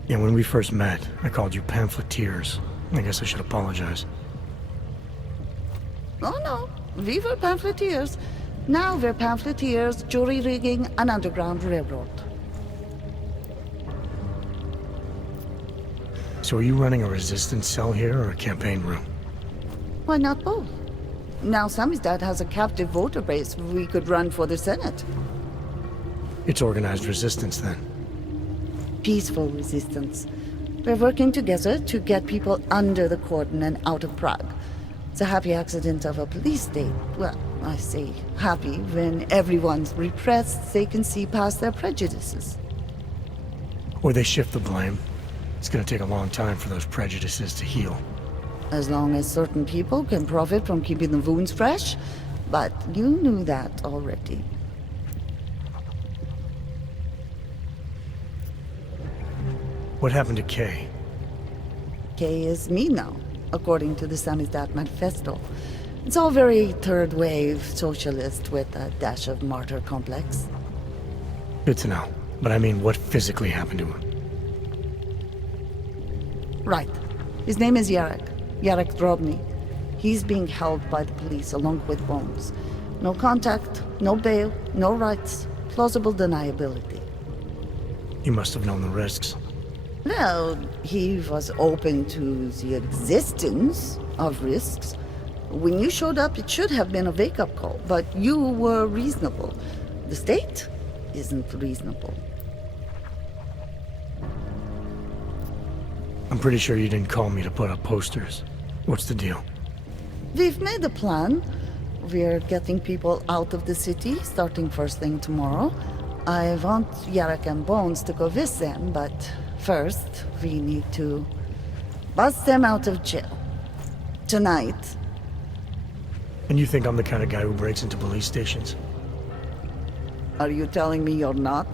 Yeah, when we first met, I called you pamphleteers. I guess I should apologize. Oh no, we were pamphleteers. Now we're pamphleteers, jury rigging an underground railroad. So are you running a resistance cell here or a campaign room? Why not both? Now Samizdat has a captive voter base. We could run for the Senate. It's organized resistance then. Peaceful resistance. We're working together to get people under the cordon and out of Prague. It's a happy accident of a police state. Well, I say happy when everyone's repressed, they can see past their prejudices. Or they shift the blame. It's gonna take a long time for those prejudices to heal. As long as certain people can profit from keeping the wounds fresh. But you knew that already. What happened to Kay? Kay is me now, according to the Samizdat Manifesto. It's all very third-wave socialist with a dash of martyr complex. Good to know. But I mean, what physically happened to him? Right. His name is Yarek. Yarek Drobny. He's being held by the police along with Bones. No contact, no bail, no rights, plausible deniability. He must have known the risks. Well, he was open to the existence of risks. When you showed up, it should have been a wake-up call, but you were reasonable. The state isn't reasonable. I'm pretty sure you didn't call me to put up posters. What's the deal? We've made a plan. We're getting people out of the city, starting first thing tomorrow. I want Yarek and Bones to go with them, but first, we need to bust them out of jail. Tonight. And you think I'm the kind of guy who breaks into police stations? Are you telling me you're not?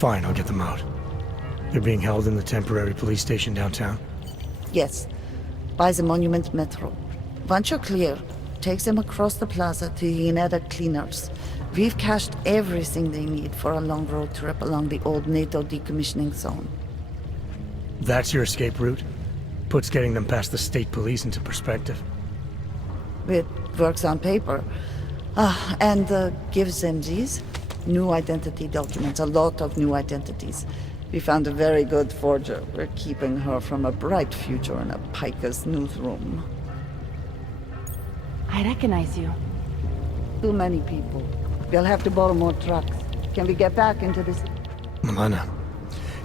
Fine, I'll get them out. They're being held in the temporary police station downtown? Yes. By the Monument Metro. Once you're clear, take them across the plaza to the Ineda Cleaners. We've cached everything they need for a long road trip along the old NATO decommissioning zone. That's your escape route? Puts getting them past the state police into perspective. It works on paper. And gives them these new identity documents, a lot of new identities. We found a very good forger. We're keeping her from a bright future in a Pika's newsroom. I recognize you. Too many people. We'll have to borrow more trucks. Can we get back into this? Milena,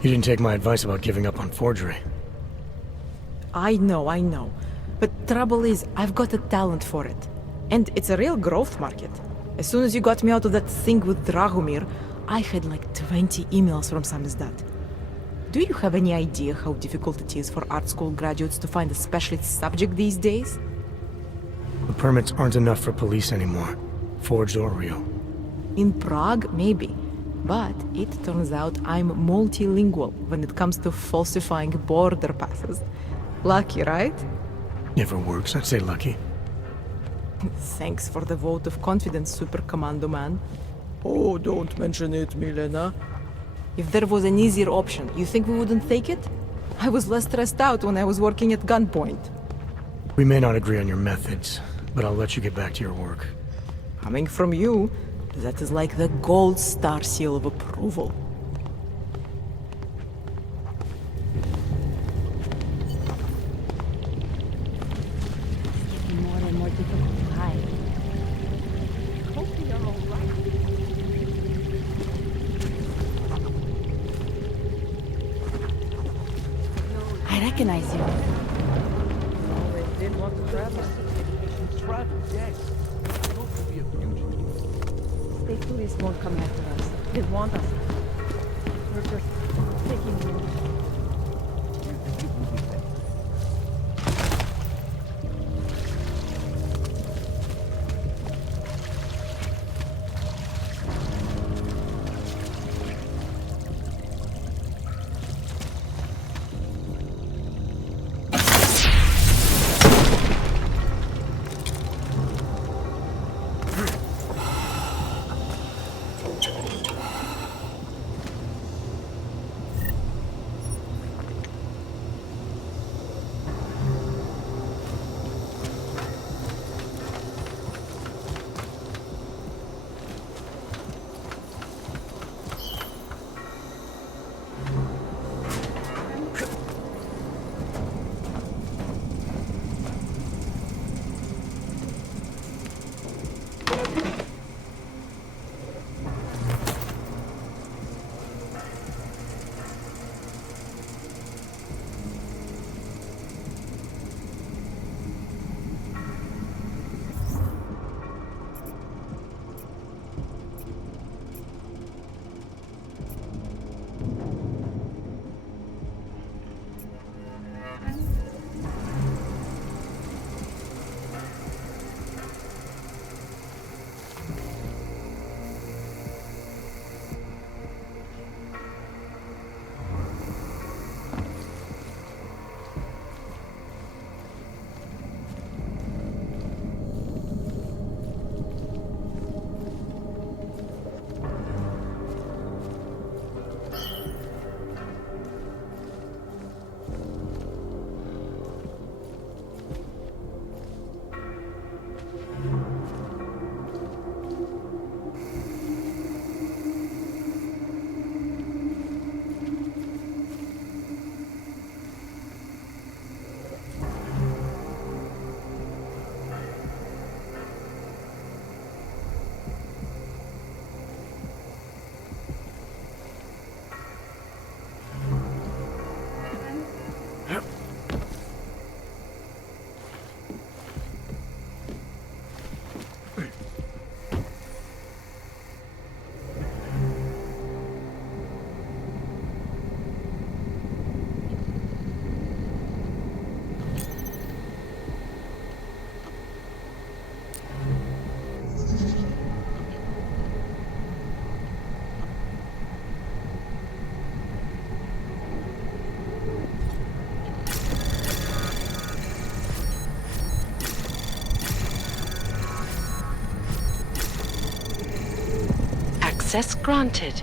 you didn't take my advice about giving up on forgery. I know. But trouble is, I've got a talent for it. And it's a real growth market. As soon as you got me out of that thing with Dragomir, I had like 20 emails from Samizdat. Do you have any idea how difficult it is for art school graduates to find a specialist subject these days? The permits aren't enough for police anymore, forged or real. In Prague, maybe. But it turns out I'm multilingual when it comes to falsifying border passes. Lucky, right? Never works, I'd say lucky. Thanks for the vote of confidence, Super Commando Man. Oh, don't mention it, Milena. If there was an easier option, you think we wouldn't take it? I was less stressed out when I was working at gunpoint. We may not agree on your methods, but I'll let you get back to your work. Coming from you, that is like the gold star seal of approval. It's getting more and more difficult to hide. Hope you're all right. I recognize you. They did want to travel. Travel, yes. Not to be a fugitive. State police won't come after us. They want us. We're just taking you. You think it will be better? Access granted.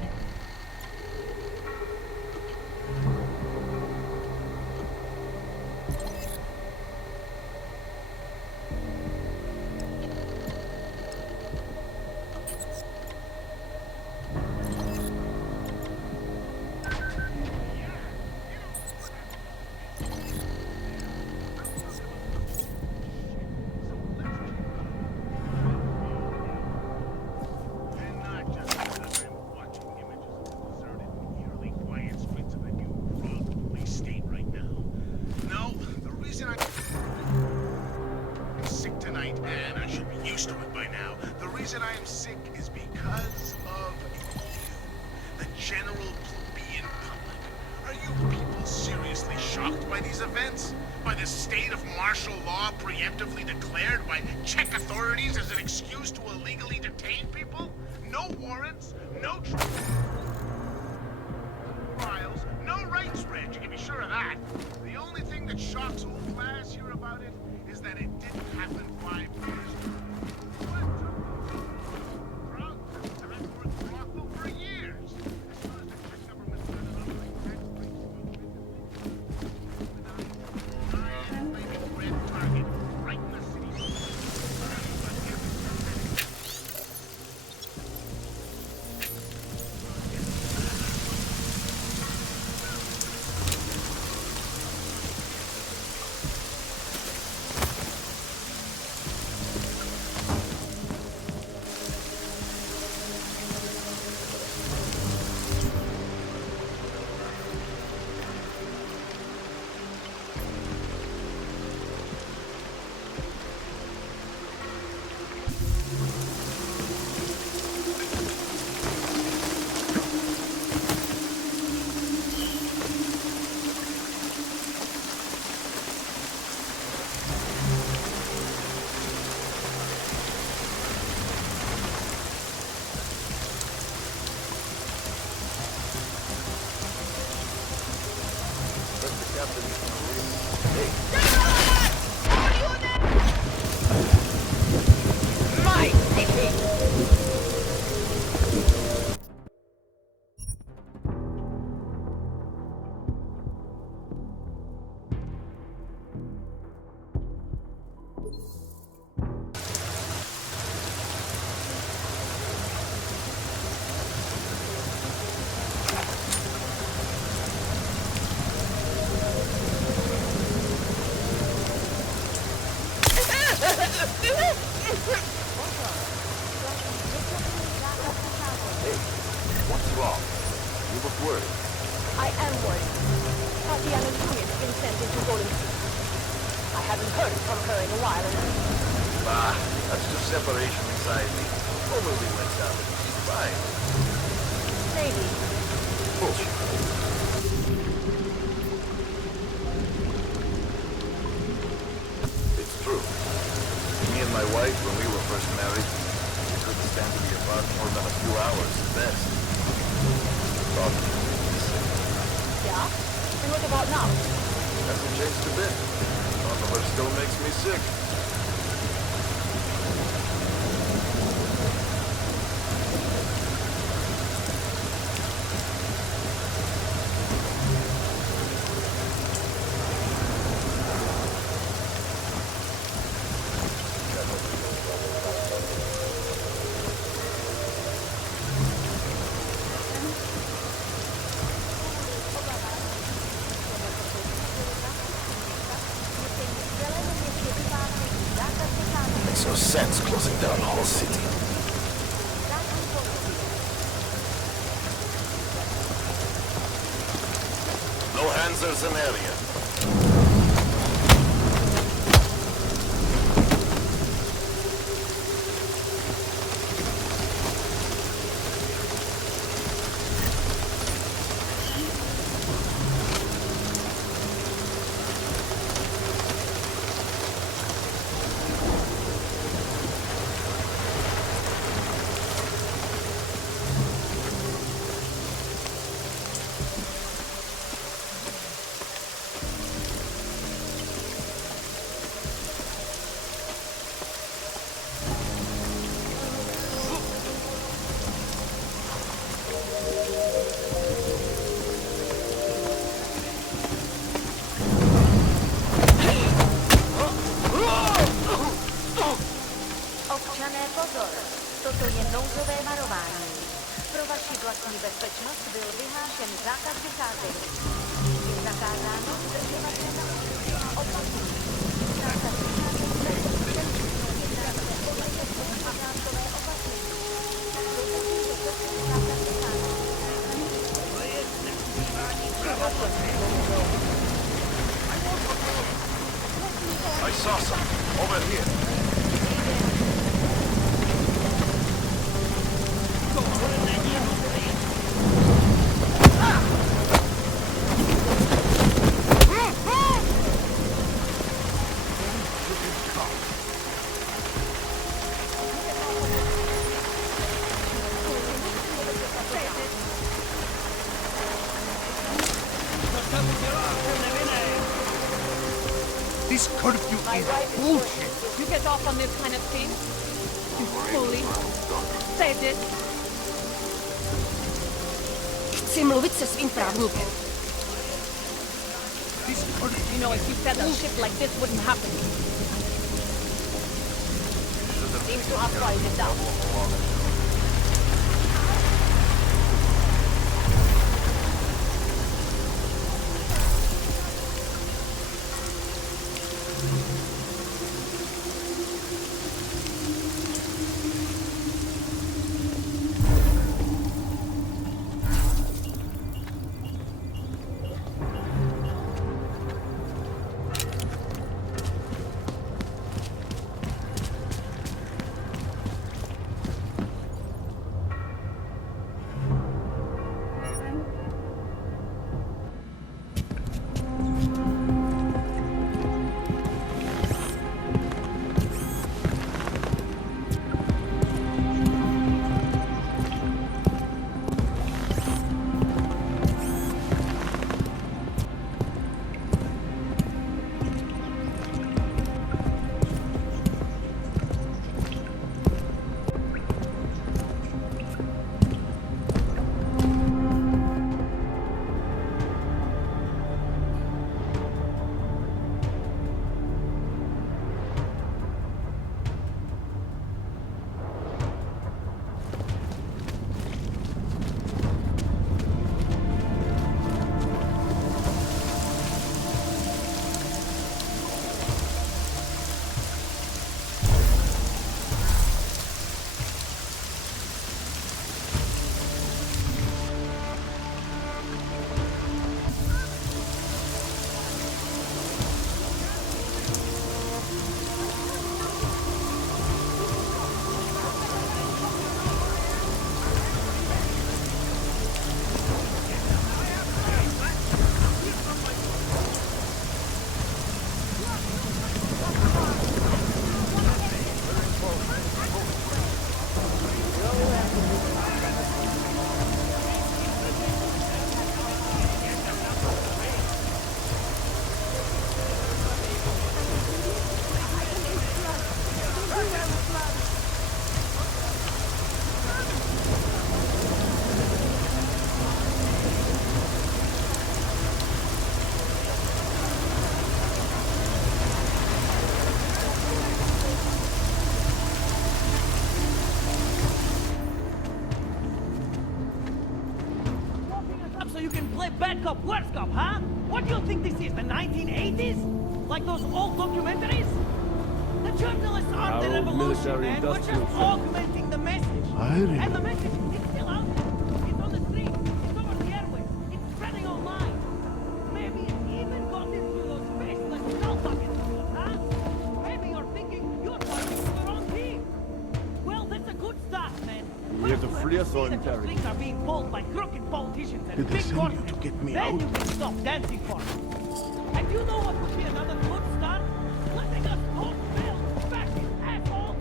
Shocks all class here about it is that it didn't happen 5 years ago. Prague has been worth brothel for years. As soon as the Czech government started offering tax breaks to I made a red target right in the city. What's wrong? You look worried. I am worried. Tatiana Julian's been sent into Golden City. I haven't heard from her in a while. Bah, that's just separation anxiety. Probably went down and she's fine. Maybe. Bullshit. It's true. Me and my wife, when we were first married, we couldn't stand to be apart more than a few hours at best. Thought we would be sick. Yeah? And what about now? Hasn't changed a bit. Thought of her still makes me sick. Makes no sense closing down the whole city. No Hanzers in area. Občané pozor, toto je nouzové varování. Pro vaši vlastní bezpečnost byl vyhlášen zákaz vycházení. Je zakázáno zdržovat se na ulici a opakují. Zákaz vycházení bez jedná se o památkové opatření. Zákaz vycházení. I saw some. Over here. This curfew is bullshit. You get off on this kind of thing? You fully said it. Chci mluvit se svým právníkem. You know, if you said a shit like this wouldn't happen. Seems to have quieted down. Bad cop, worst cop, huh? What do you think this is, the 1980s? Like those old documentaries? The journalists aren't the revolution, man. We're just augmenting the message. And the message is still out there. It's on the street. It's over the airwaves. It's spreading online. Maybe it even got into those faceless skull buckets, huh? Maybe you're thinking you're fighting for the wrong team. Well, that's a good start, man. We have to free us on Your strings are being pulled by crooked politicians and big corporates. To get me Then out? you can stop dancing for it. And you know what would be another good start? Letting us both build back in assholes.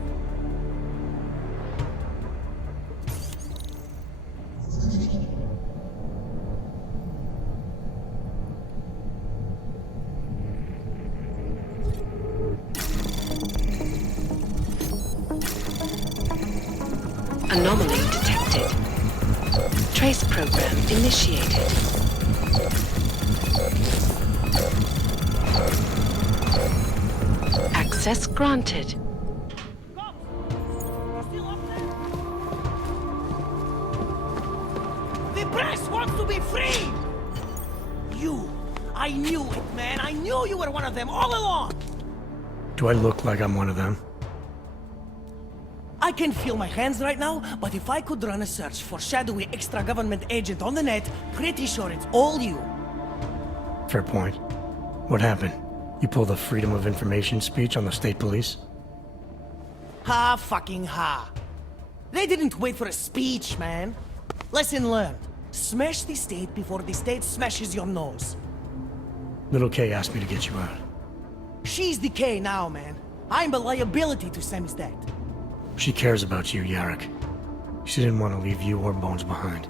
Anomaly detected. Trace program initiated. Access granted. The press wants to be free! You! I knew it, man! I knew you were one of them all along! Do I look like I'm one of them? I can feel my hands right now, but if I could run a search for shadowy extra-government agent on the net, pretty sure it's all you. Fair point. What happened? You pulled a Freedom of Information speech on the state police? Ha fucking ha. They didn't wait for a speech, man. Lesson learned. Smash the state before the state smashes your nose. Little K asked me to get you out. She's the K now, man. I'm a liability to Sammy's dad. She cares about you, Yarrick. She didn't want to leave you or Bones behind.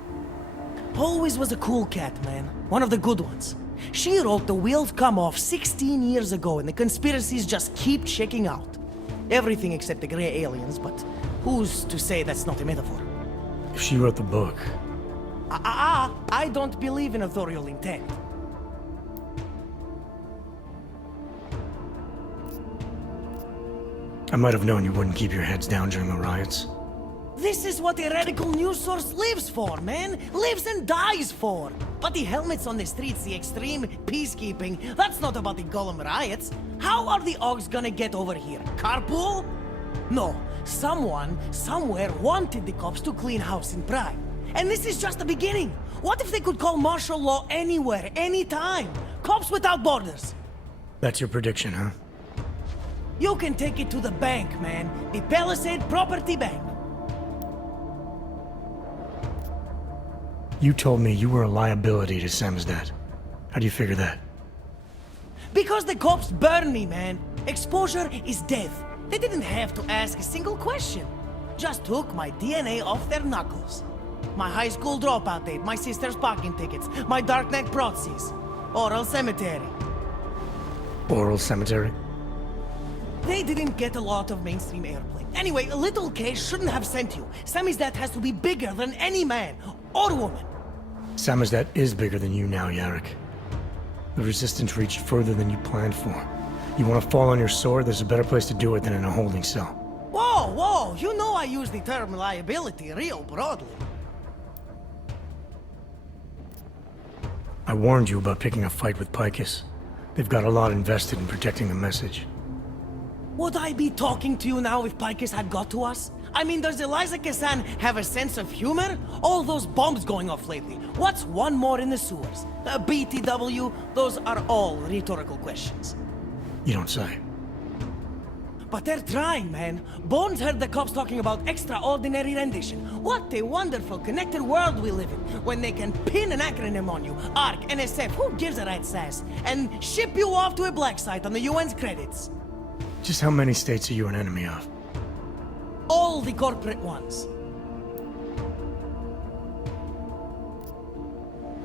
Always was a cool cat, man. One of the good ones. She wrote the wheels come off 16 years ago and the conspiracies just keep checking out. Everything except the grey aliens, but who's to say that's not a metaphor? If she wrote the book... I don't believe in authorial intent. I might have known you wouldn't keep your heads down during the riots. This is what a radical news source lives for, man! Lives and dies for! But the helmets on the streets, the extreme peacekeeping, that's not about the Golem riots. How are the Augs gonna get over here? Carpool? No, someone, somewhere wanted the cops to clean house in Prague. And this is just the beginning. What if they could call martial law anywhere, anytime? Cops without borders. That's your prediction, huh? You can take it to the bank, man. The Palisade Property Bank. You told me you were a liability to Samizdat. How do you figure that? Because the cops burn me, man. Exposure is death. They didn't have to ask a single question. Just took my DNA off their knuckles. My high school dropout date, my sister's parking tickets, my darknet proxies. Oral cemetery. Oral cemetery? They didn't get a lot of mainstream airplay. Anyway, a little case shouldn't have sent you. Samizdat has to be bigger than any man or woman. Samizdat is bigger than you now, Yarrick. The Resistance reached further than you planned for. You want to fall on your sword? There's a better place to do it than in a holding cell. Whoa, whoa! You know I use the term liability real broadly. I warned you about picking a fight with Picus. They've got a lot invested in protecting the message. Would I be talking to you now if Picus had got to us? I mean, does Eliza Kassan have a sense of humor? All those bombs going off lately. What's one more in the sewers? BTW? Those are all rhetorical questions. You don't say. But they're trying, man. Bones heard the cops talking about extraordinary rendition. What a wonderful connected world we live in, when they can pin an acronym on you, ARC, NSF, who gives a rat's ass, and ship you off to a black site on the UN's credits. Just how many states are you an enemy of? All the corporate ones.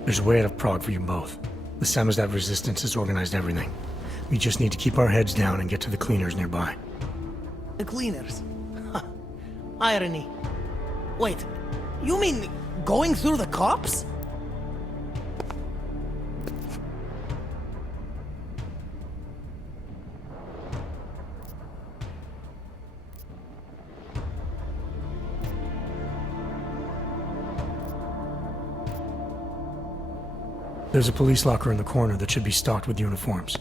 There's a way out of Prague for you both. The Samizdat Resistance has organized everything. We just need to keep our heads down and get to the cleaners nearby. The cleaners? Irony. Wait, you mean going through the cops? There's a police locker in the corner that should be stocked with uniforms.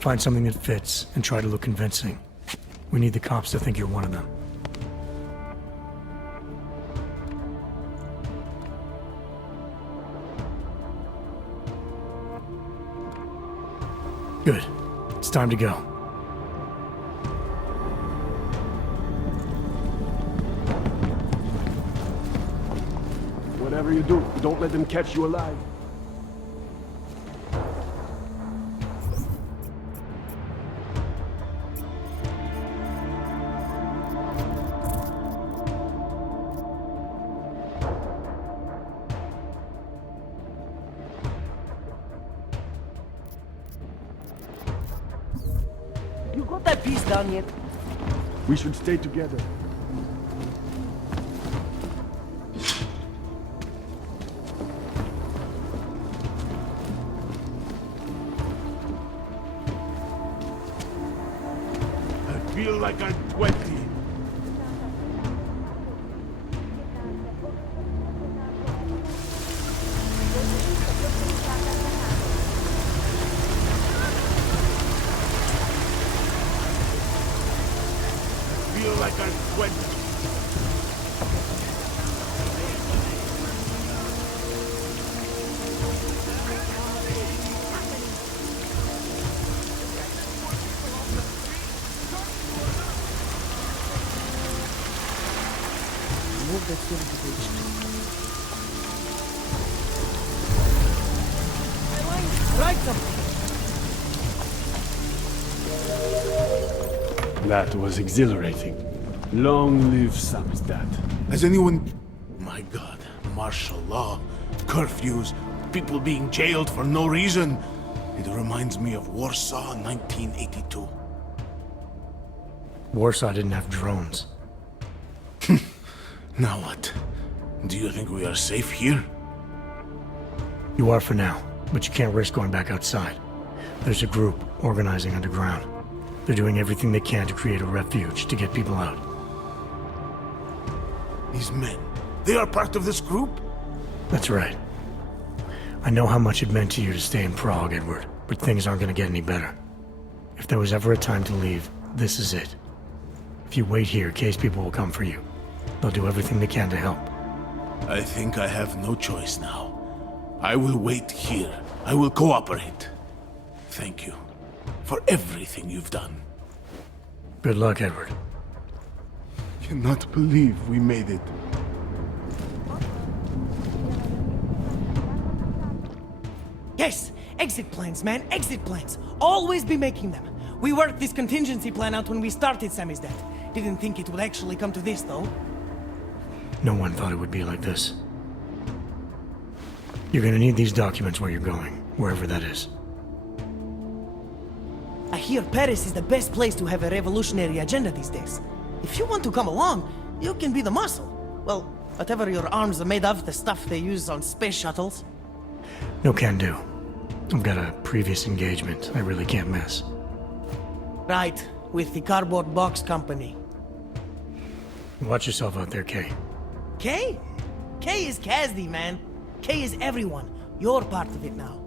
Find something that fits and try to look convincing. We need the cops to think you're one of them. Good. It's time to go. Whatever you do, don't let them catch you alive. You got that piece done yet? We should stay together. I feel like I'm 20. Feel like I'm 20. Move that thing to page 2. Write something. That was exhilarating. Long live Samizdat. Has anyone... My god, martial law, curfews, people being jailed for no reason. It reminds me of Warsaw 1982. Warsaw didn't have drones. Now what? Do you think we are safe here? You are for now, but you can't risk going back outside. There's a group organizing underground. They're doing everything they can to create a refuge to get people out. These men, they are part of this group? That's right. I know how much it meant to you to stay in Prague, Edward, but things aren't going to get any better. If there was ever a time to leave, this is it. If you wait here, Kay's people will come for you. They'll do everything they can to help. I think I have no choice now. I will wait here. I will cooperate. Thank you for everything you've done. Good luck, Edward. Cannot believe we made it. Yes! Exit plans, man! Exit plans! Always be making them! We worked this contingency plan out when we started Sammy's death. Didn't think it would actually come to this, though. No one thought it would be like this. You're gonna need these documents where you're going, wherever that is. I hear Paris is the best place to have a revolutionary agenda these days. If you want to come along, you can be the muscle. Well, whatever your arms are made of, the stuff they use on space shuttles. No can do. I've got a previous engagement I really can't miss. Right, with the cardboard box company. Watch yourself out there, Kay. Kay? Kay is Kazdi, man. Kay is everyone. You're part of it now.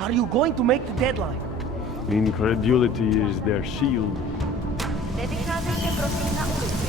Are you going to make the deadline? Incredulity is their shield. Nevycházejte prosím na ulici.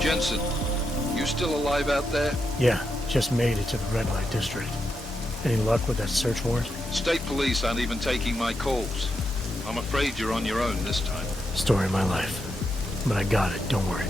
Jensen, you still alive out there? Yeah, just made it to the red light district. Any luck with that search warrant? State police aren't even taking my calls. I'm afraid you're on your own this time. Story of my life. But I got it, don't worry.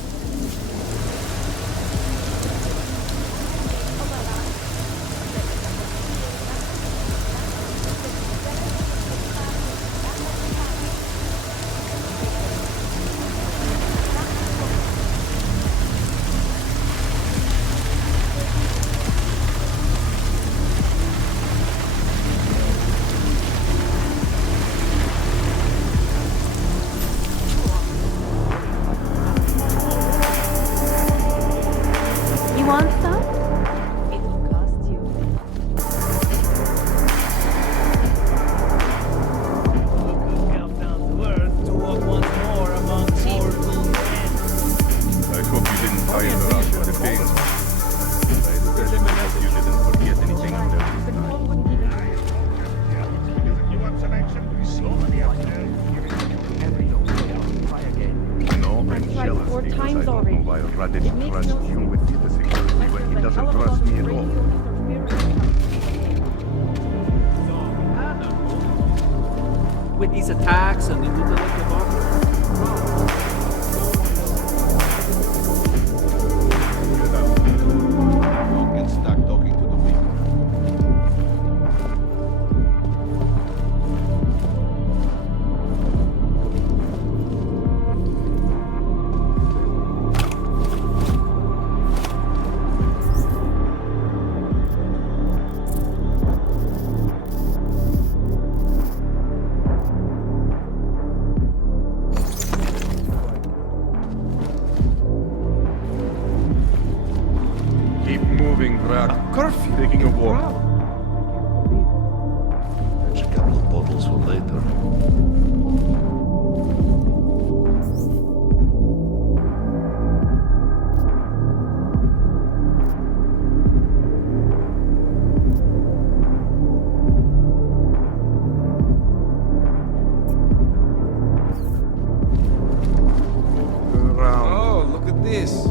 With these attacks and into the Get stuck talking to the people. Curfew. Taking a walk. There's a couple of bottles for later. Oh, look at this.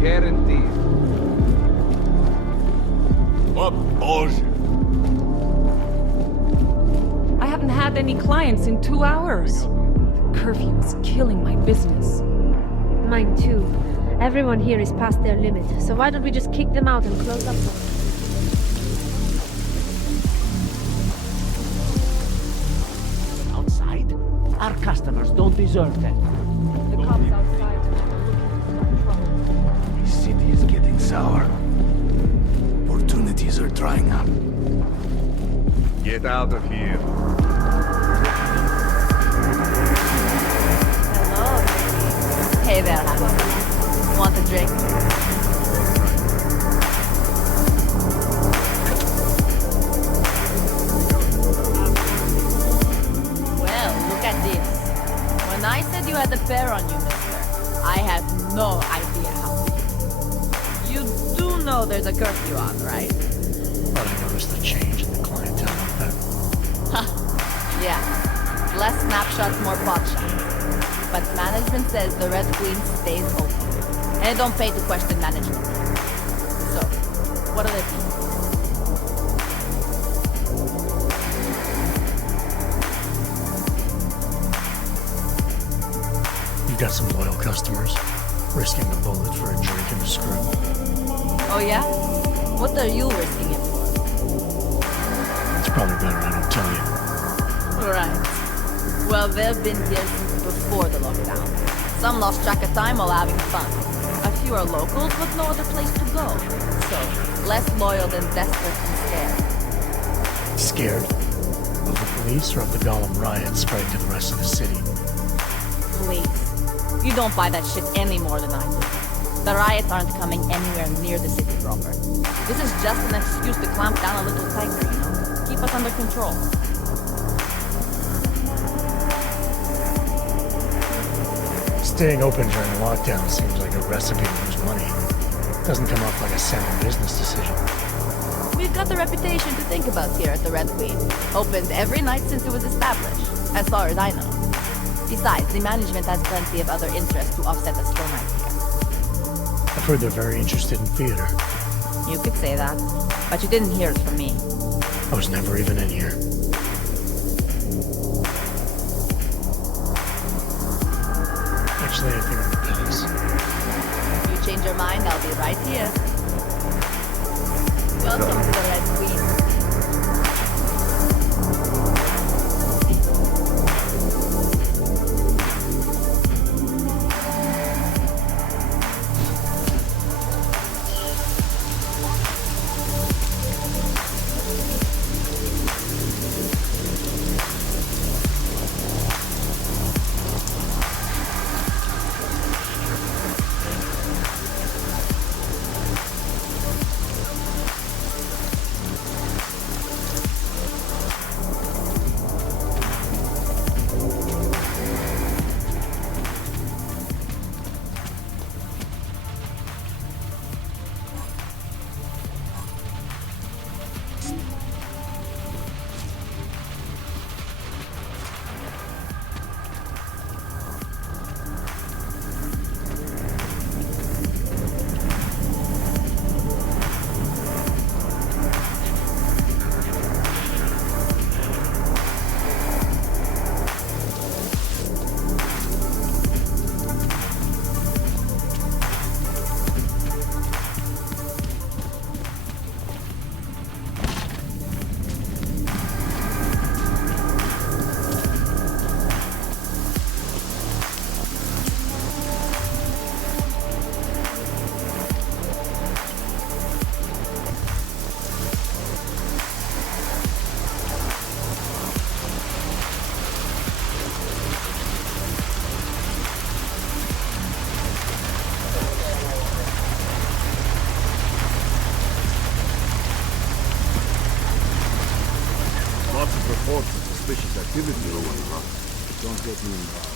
Guaranteed. What bullshit? I haven't had any clients in 2 hours. Curfew is killing my business. Mine too. Everyone here is past their limit, so why don't we just kick them out and close up? outside? Our customers don't deserve that. The cops outside are looking for trouble. This city is getting sour. Opportunities are drying up. Get out of here. Hello. Hey there, honey. Want a drink? Well, look at this. When I said you had a pair on you, mister, I had no idea how. You do know there's a curfew on, right? Thought I noticed the change in the clientele up there. Ha! Yeah. Less snapshots, more pot shots. But management says the Red Queen stays open. And they don't pay to question management. So, what do they think? You've got some loyal customers, risking a bullet for a drink and a screw. Oh yeah? What are you risking it for? It's probably better I don't tell you. Right. Well, they've been here since before the lockdown. Some lost track of time while having fun. A few are locals with no other place to go. So, less loyal than desperate and scared. Scared? Of the police or of the Gollum riot spreading to the rest of the city? Please. You don't buy that shit any more than I do. The riots aren't coming anywhere near the city proper. This is just an excuse to clamp down a little tighter, you know? Keep us under control. Staying open during lockdown seems like a recipe to lose money. Doesn't come off like a sound business decision. We've got the reputation to think about here at the Red Queen. Opened every night since it was established, as far as I know. Besides, the management has plenty of other interests to offset a slow night here. I've heard they're very interested in theater. You could say that, but you didn't hear it from me. I was never even in here. Actually, I think I'm gonna pass. If you change your mind, I'll be right here. Welcome to the Red Queen. Reports of suspicious activity or whatnot. Don't get me involved.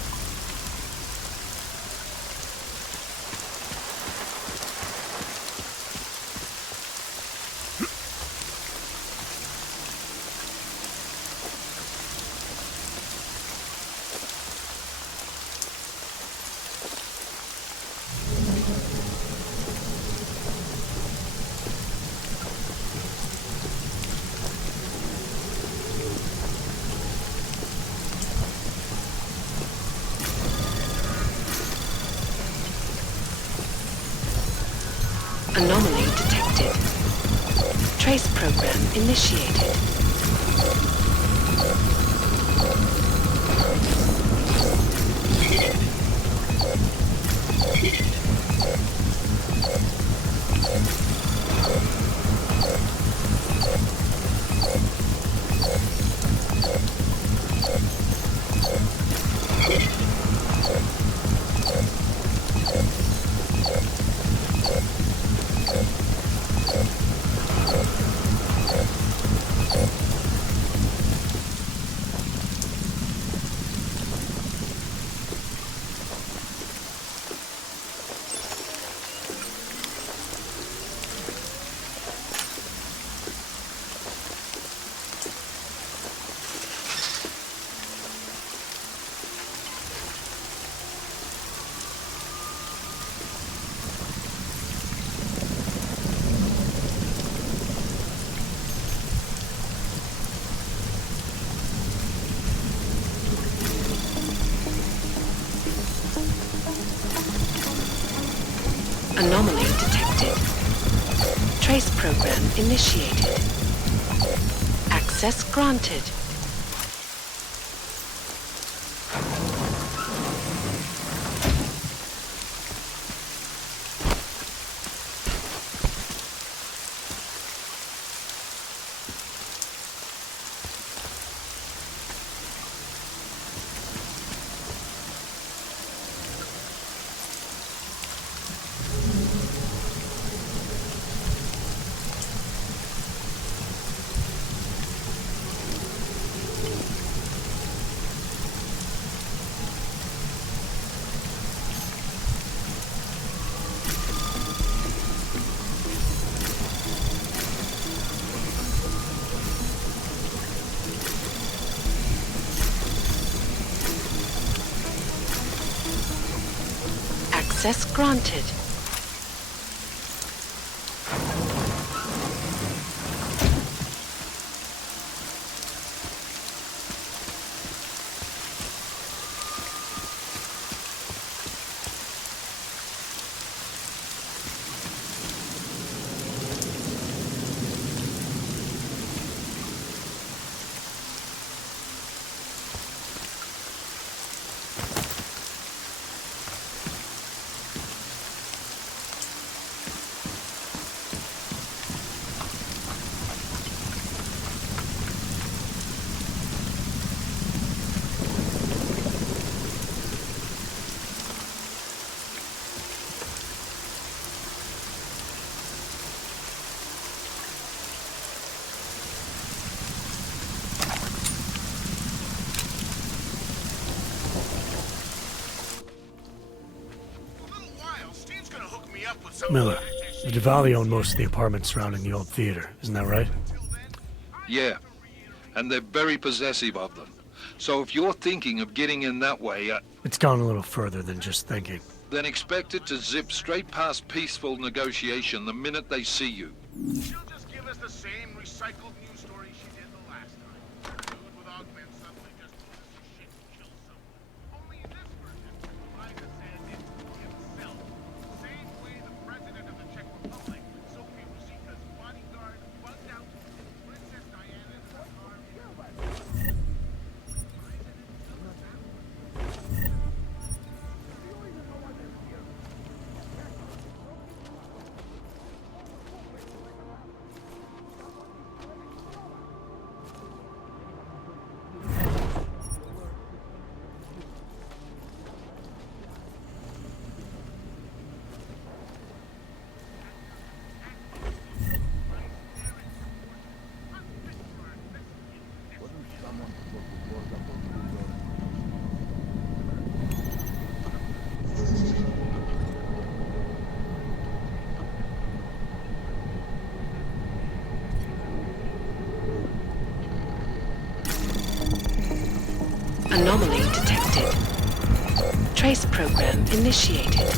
Anomaly detected. Trace program initiated. Anomaly detected. Trace program initiated. Access granted. Access granted. Miller, the Duvali own most of the apartments surrounding the old theater, isn't that right? Yeah, and they're very possessive of them. So if you're thinking of getting in that way, It's gone a little further than just thinking. then expect it to zip straight past peaceful negotiation the minute they see you. She'll just give us the same recycled news story she did the last time. Dude with augments suddenly just loses his shit and kills someone. Only in this version, Liza says it's himself. Same way the president of the Czech Republic, Sophie Ruzika's bodyguard, bugged out Princess Diana in her car. Anomaly detected. Trace program initiated.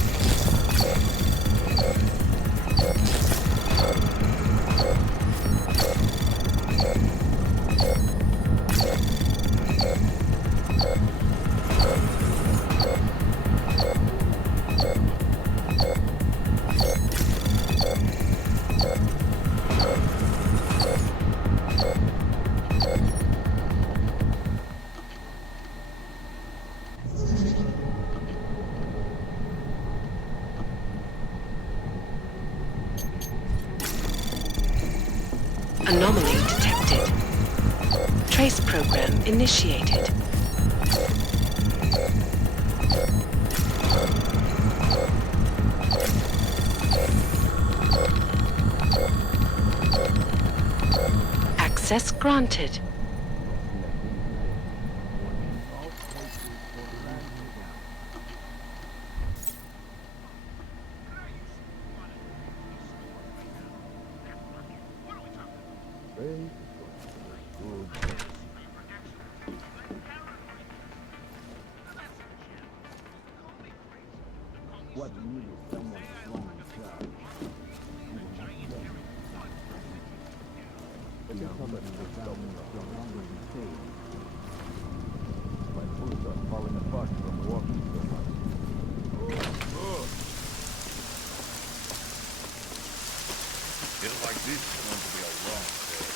Anomaly detected. Trace program initiated. Access granted. What we need is someone strong and sharp. But there's somebody that's no longer in stage. My boots are falling apart from walking so much. Feels like this is going to be a long day.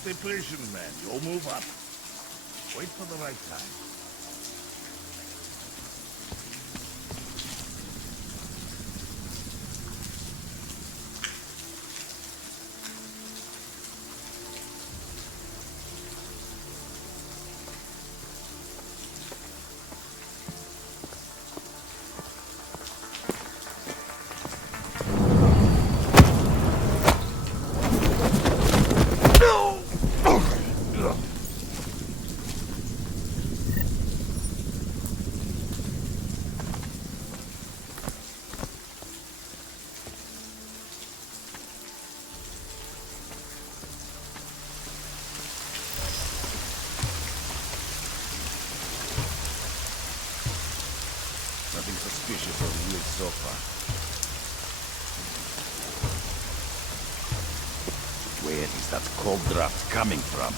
Stay patient, man. You'll move up. Wait for the right time. so far. Where is that cold draft coming from?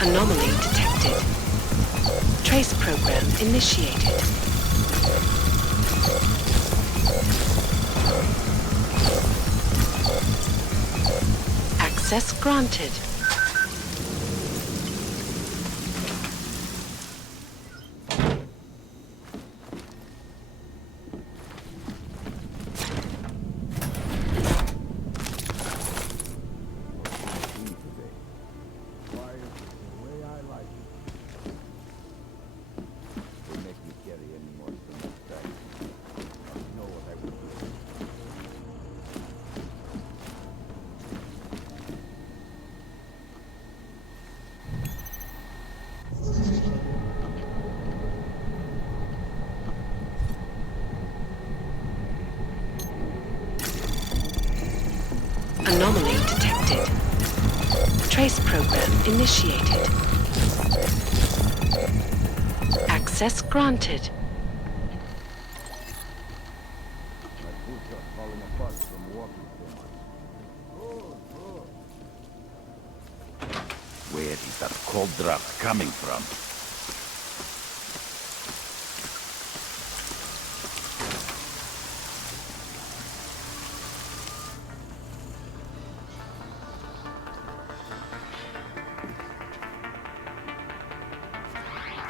Anomaly detected. Trace program initiated. Access granted. Anomaly detected. Trace program initiated. Access granted. Where is that cold draft coming from?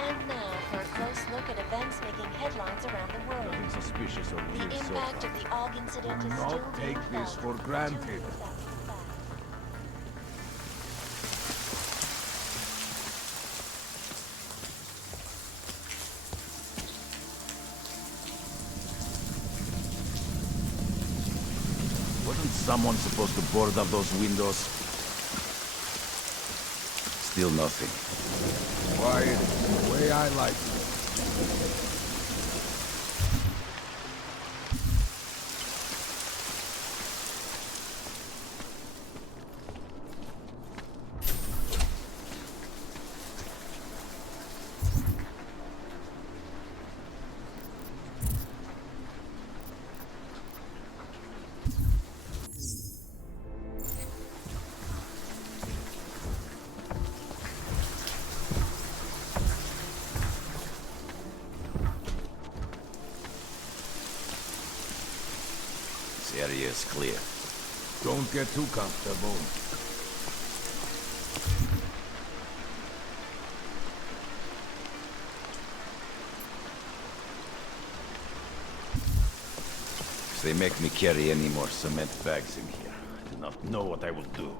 And now for a close look at events making headlines around the world. Nothing suspicious over The here so impact far. of the AUG incident Do is not still being take this felt. for granted. Wasn't someone supposed to board up those windows? Still nothing. Quiet, the way I like it. This area is clear. Don't get too comfortable. If they make me carry any more cement bags in here, I do not know what I will do.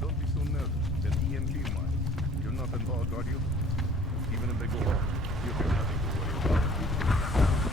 Don't be so nervous. They're EMP mine. You're not involved, are you? Even if they go off, you have nothing to worry about.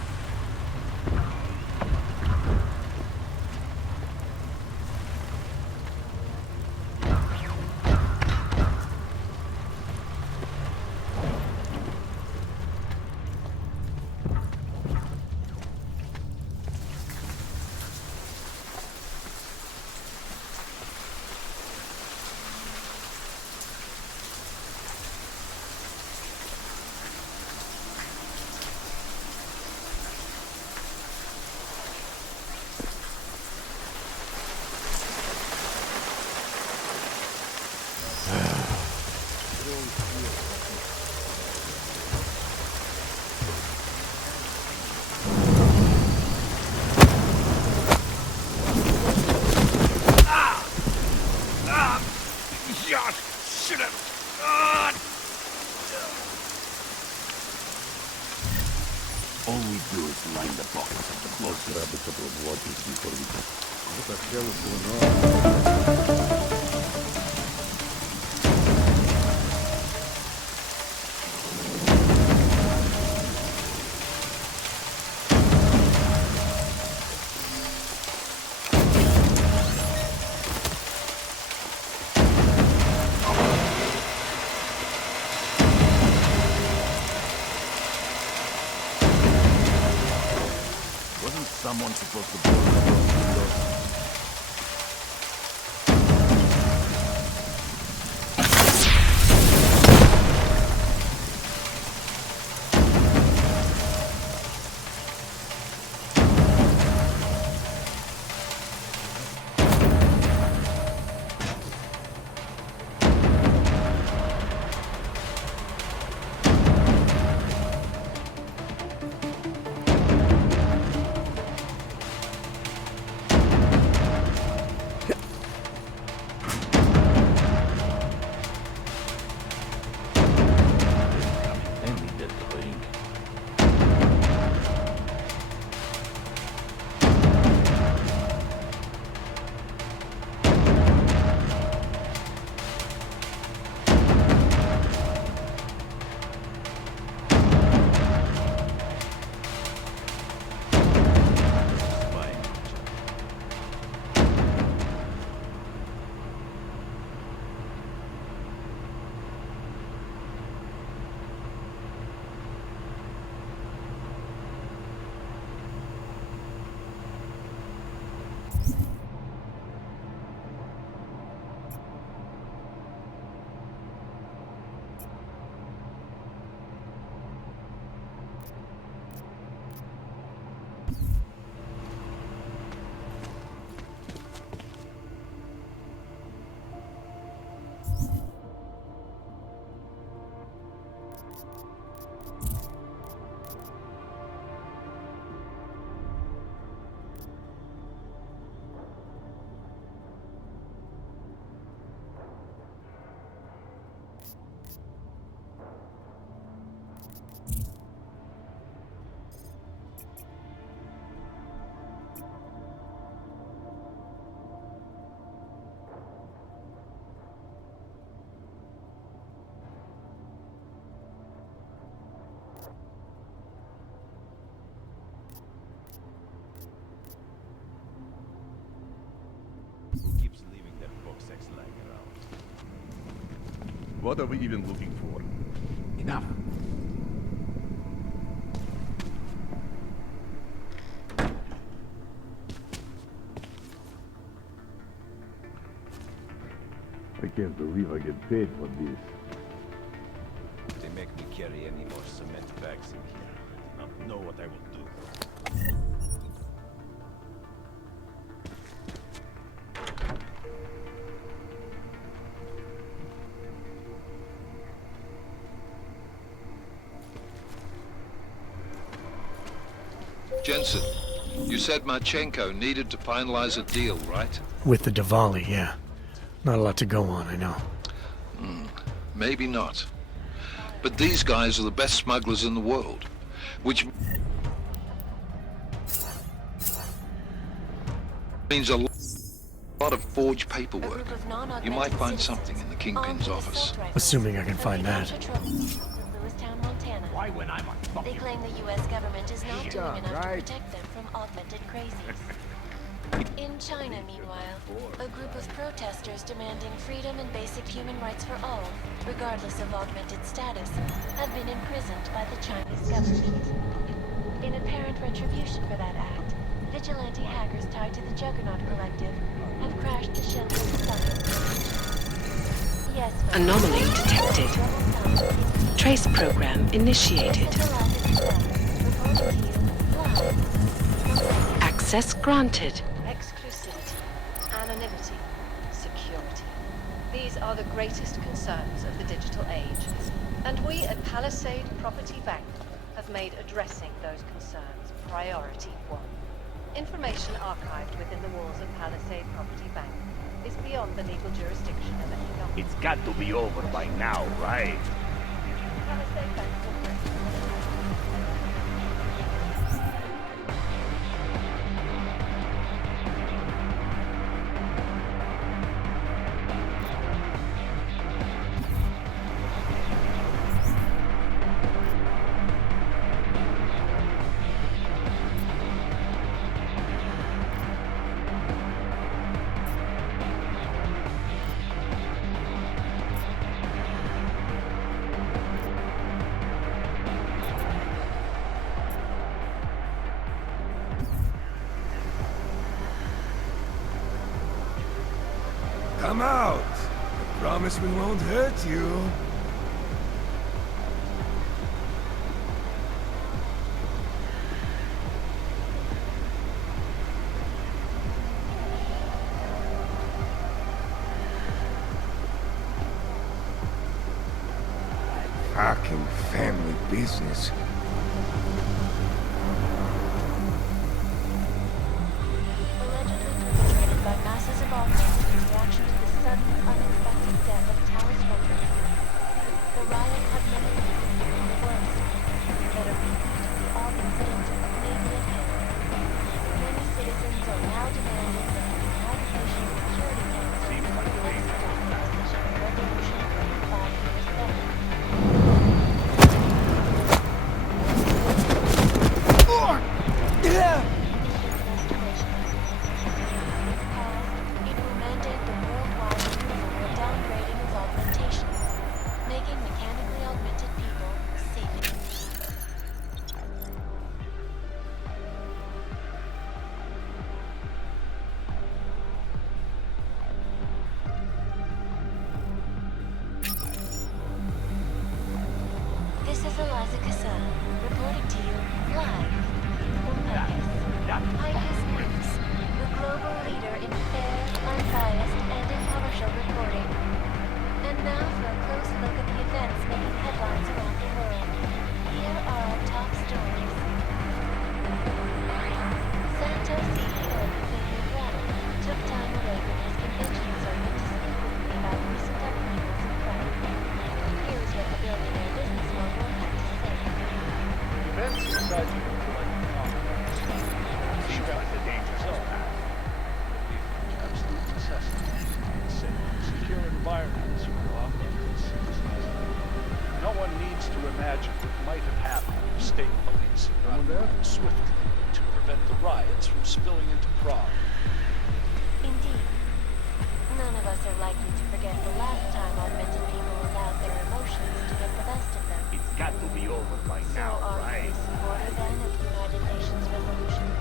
All we do is line the pockets of the boss. Grab a couple of waters before we go. What the hell is going on? Someone supposed to board across the windows. What are we even looking for? Enough. I can't believe I get paid for this. If they make me carry any more cement bags in here, I do not know what I will do. Jensen, you said Marchenko needed to finalize a deal, right? With the Diwali, yeah. Not a lot to go on, I know. Maybe not. But these guys are the best smugglers in the world, which means a lot of forged paperwork. You might find something in the Kingpin's office. Assuming I can find that. Why when I'm on They claim the U.S. government is not doing enough to protect them from augmented crazies. In China, meanwhile, a group of protesters demanding freedom and basic human rights for all, regardless of augmented status, have been imprisoned by the Chinese government. In apparent retribution for that act, vigilante hackers tied to the Juggernaut Collective have crashed the Shenzhen summit. Yes, Anomaly detected. Trace program initiated. Access granted. Exclusivity, anonymity, security. These are the greatest concerns of the digital age. And we at Palisade Property Bank have made addressing those concerns priority one. Information archived within the walls of Palisade Property Bank is beyond the legal jurisdiction of any government. It's got to be over by now, right? Palisade Bank will Come out. I promise we won't hurt you. Fucking family business. Perpetrated by masses of augments in reaction to the sudden, unexpected death of Taoist veterans. The riot had many reasons, and the worst, that a repeat of the Aug incident may be at hand. Many citizens are now demanding that the United Nations Security Council reveal its documents on the revolution 35 years later. It will mandate the worldwide approval or downgrading of augmentations, making mechanically augmented people safe. This is Eliza Kassan, reporting to you live from Icus. Icus News, the global leader in fair, unbiased, and impartial reporting. And now for a close look at the events making headlines around the world. Here are our top stories. Santos CEO Fabio Grado took time away from his convention circuit to speak with me about recent upheavals in Prague. Here is what the billionaire business mogul had to say. Events inside the like complex. She got the danger zone. Absolute necessity. Safe, secure environments for augmented citizens. No one needs to imagine what might have happened if state police had not moved swiftly to prevent the riots from spilling into Prague. Indeed. None of us are likely to forget the last time augmented people allowed their emotions to get the best of them. It's got to be over by So are you in supporter then of the United Nations resolution?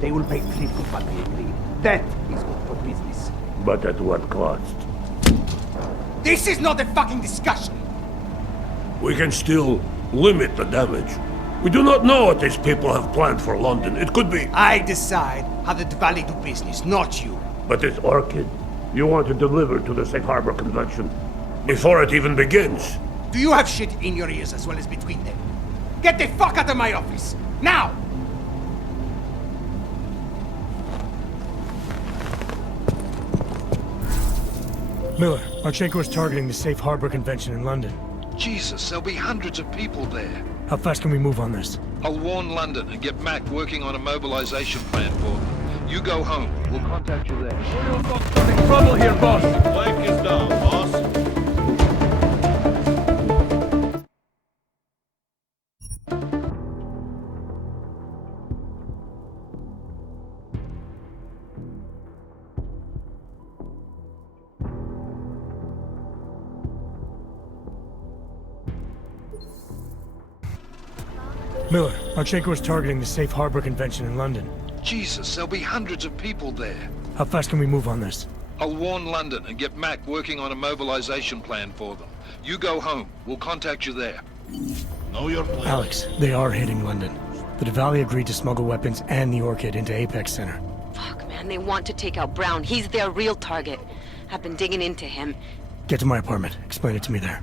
They will pay triple what they agreed. That is good for business. But at what cost? This is not a fucking discussion! We can still limit the damage. We do not know what these people have planned for London. It could be... I decide how the Valley do business, not you. But this orchid, you want to deliver to the Safe Harbor Convention before it even begins. Do you have shit in your ears as well as between them? Get the fuck out of my office! Now! Miller, Marchenko is targeting the Safe Harbor Convention in London. Jesus, there'll be hundreds of people there. How fast can we move on this? I'll warn London and get Mac working on a mobilization plan for them. You go home. We'll contact you there. We're not causing trouble here, boss. Flank is down, boss. Miller, Marchenko is targeting the Safe Harbor Convention in London. Jesus, there'll be hundreds of people there. How fast can we move on this? I'll warn London and get Mac working on a mobilization plan for them. You go home. We'll contact you there. Know your place. Alex, they are hitting London. The Diwali agreed to smuggle weapons and the Orchid into Apex Center. Fuck, man, they want to take out Brown. He's their real target. I've been digging into him. Get to my apartment. Explain it to me there.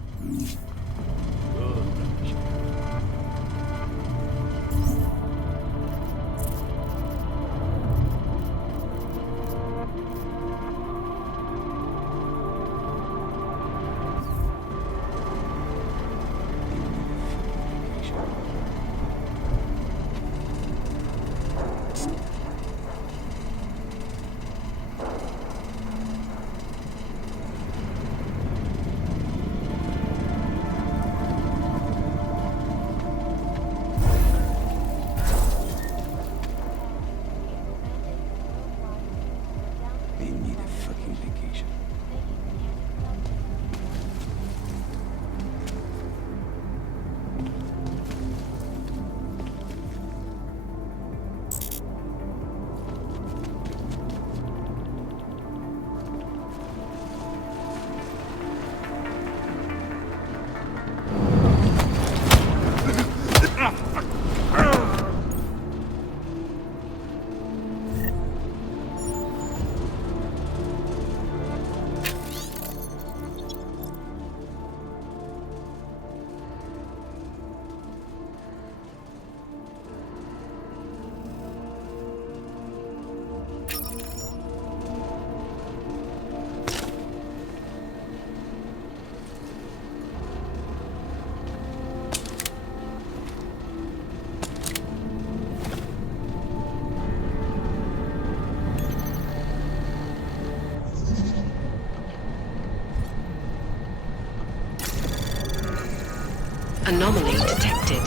Anomaly detected.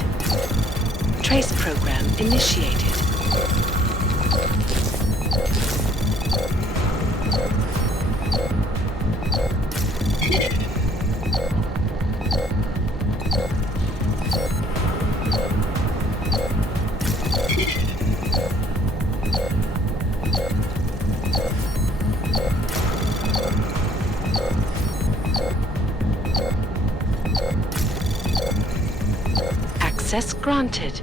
Trace program initiated. Access granted.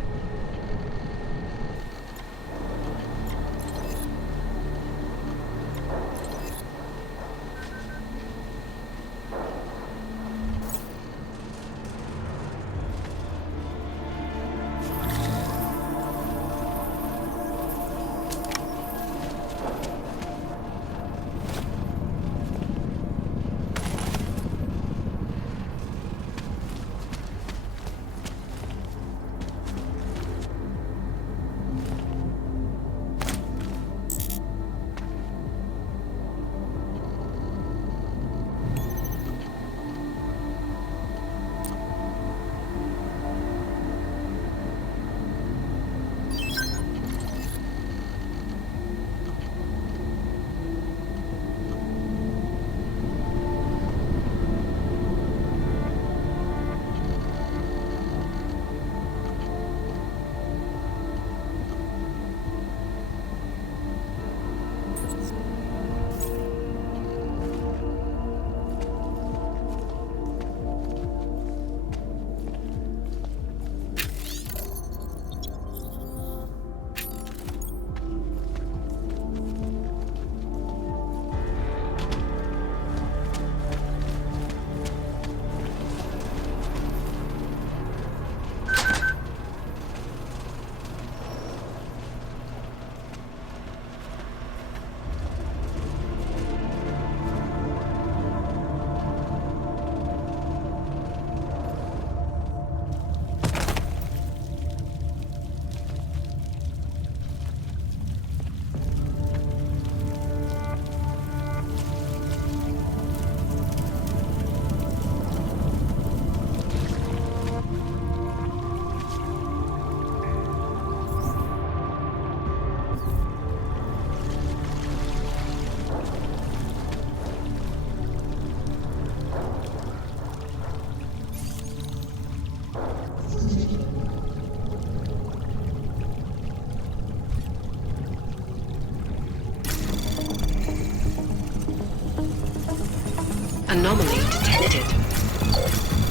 Anomaly detected.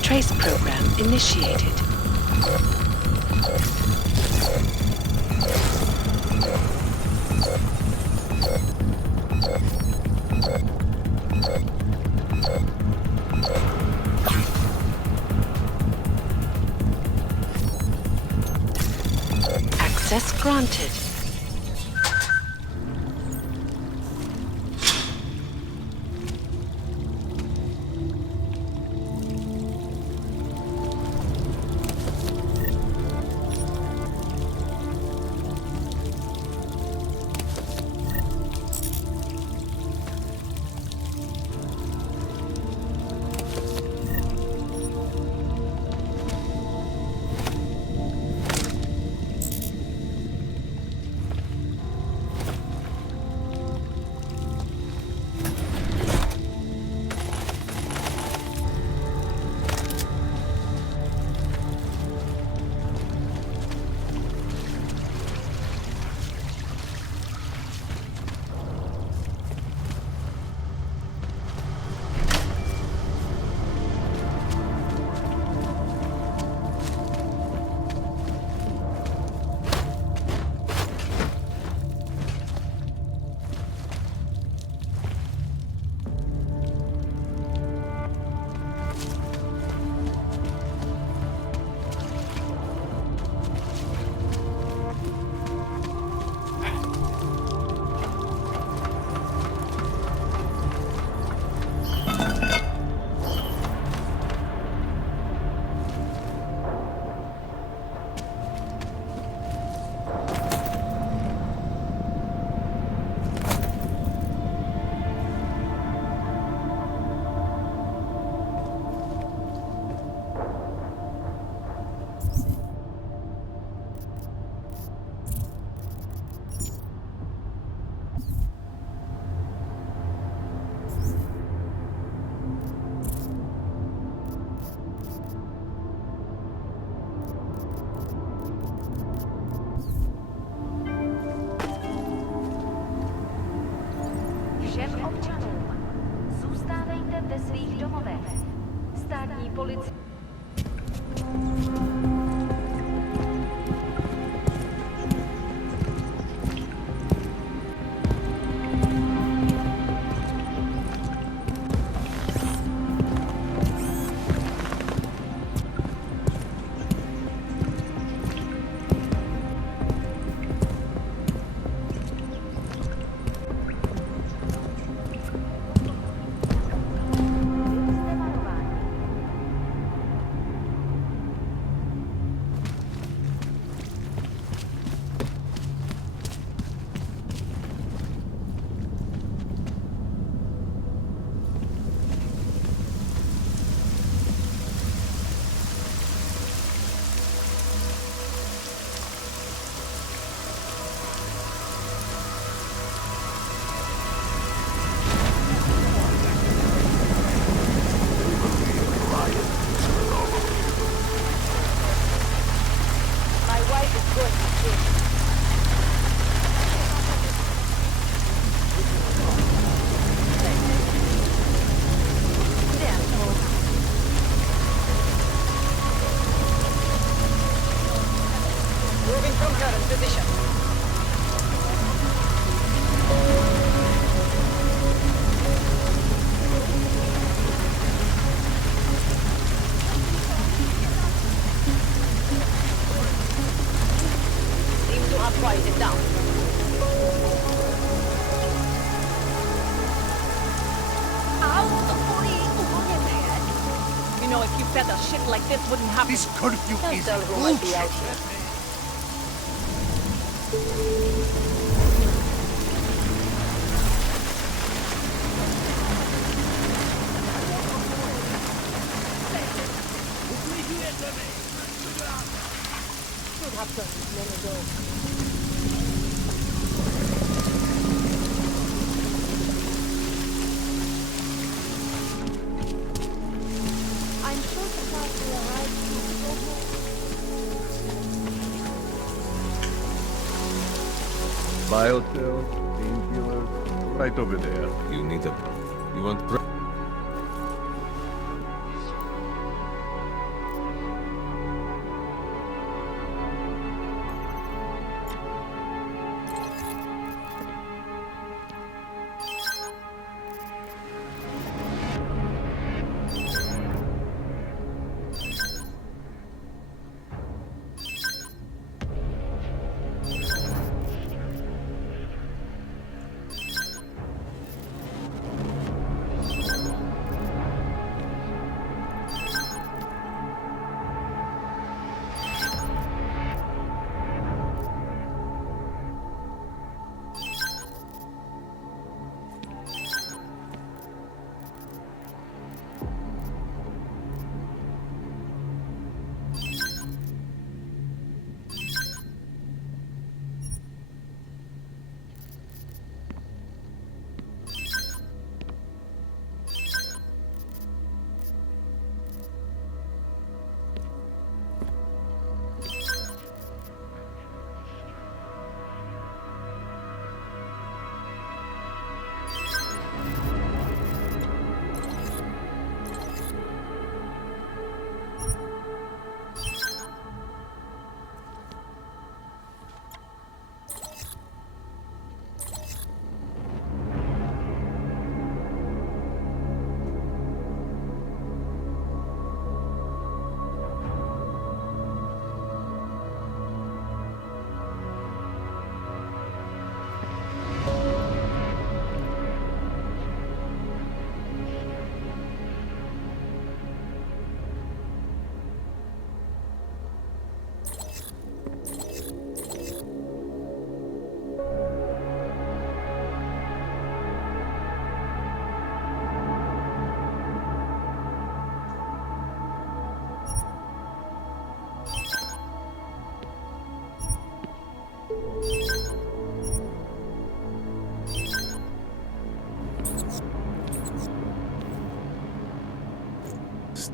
Trace program initiated. Access granted. Všem občanům, zůstávejte ve svých domovech. Státní policie... This curfew is bullshit. Should have done this long ago. I'm sure the car will arrive Biotel, painkillers, right over there. You want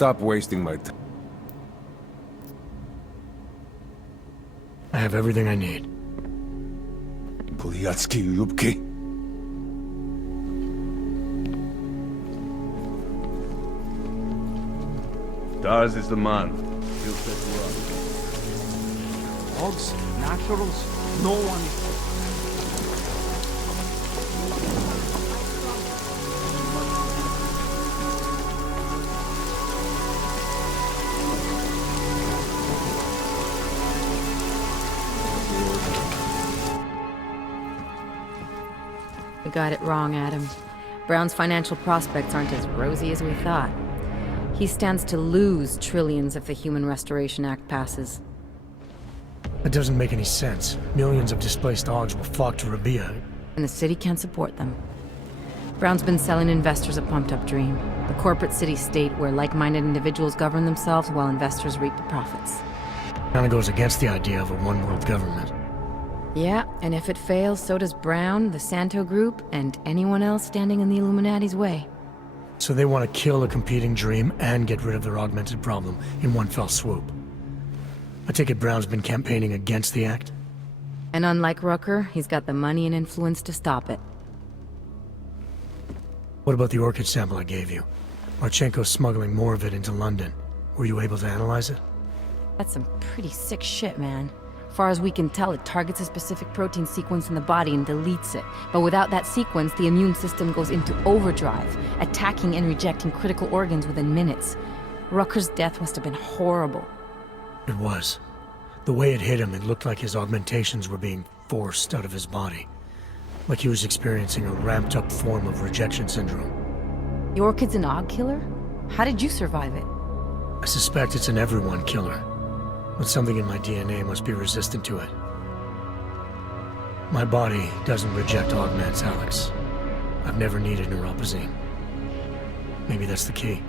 stop wasting my time. I have everything I need. Bulyatski Yubki. Daz is the man. He'll set you up. Dogs, naturals, no one is... We got it wrong, Adam. Brown's financial prospects aren't as rosy as we thought. He stands to lose trillions if the Human Restoration Act passes. That doesn't make any sense. Millions of displaced Augs will flock to Rabia. And the city can't support them. Brown's been selling investors a pumped-up dream. The corporate city-state where like-minded individuals govern themselves while investors reap the profits. Kinda goes against the idea of a one-world government. Yeah, and if it fails, so does Brown, the Santo Group, and anyone else standing in the Illuminati's way. So they want to kill a competing dream and get rid of their augmented problem in one fell swoop. I take it Brown's been campaigning against the act? And unlike Rucker, he's got the money and influence to stop it. What about the orchid sample I gave you? Marchenko's smuggling more of it into London. Were you able to analyze it? That's some pretty sick shit, man. Far as we can tell, it targets a specific protein sequence in the body and deletes it. But without that sequence, the immune system goes into overdrive, attacking and rejecting critical organs within minutes. Rucker's death must have been horrible. It was. The way it hit him, it looked like his augmentations were being forced out of his body. Like he was experiencing a ramped-up form of rejection syndrome. The orchid's an Aug killer? How did you survive it? I suspect it's an everyone killer. But something in my DNA must be resistant to it. My body doesn't reject augments, Alex. I've never needed neuropazine. Maybe that's the key.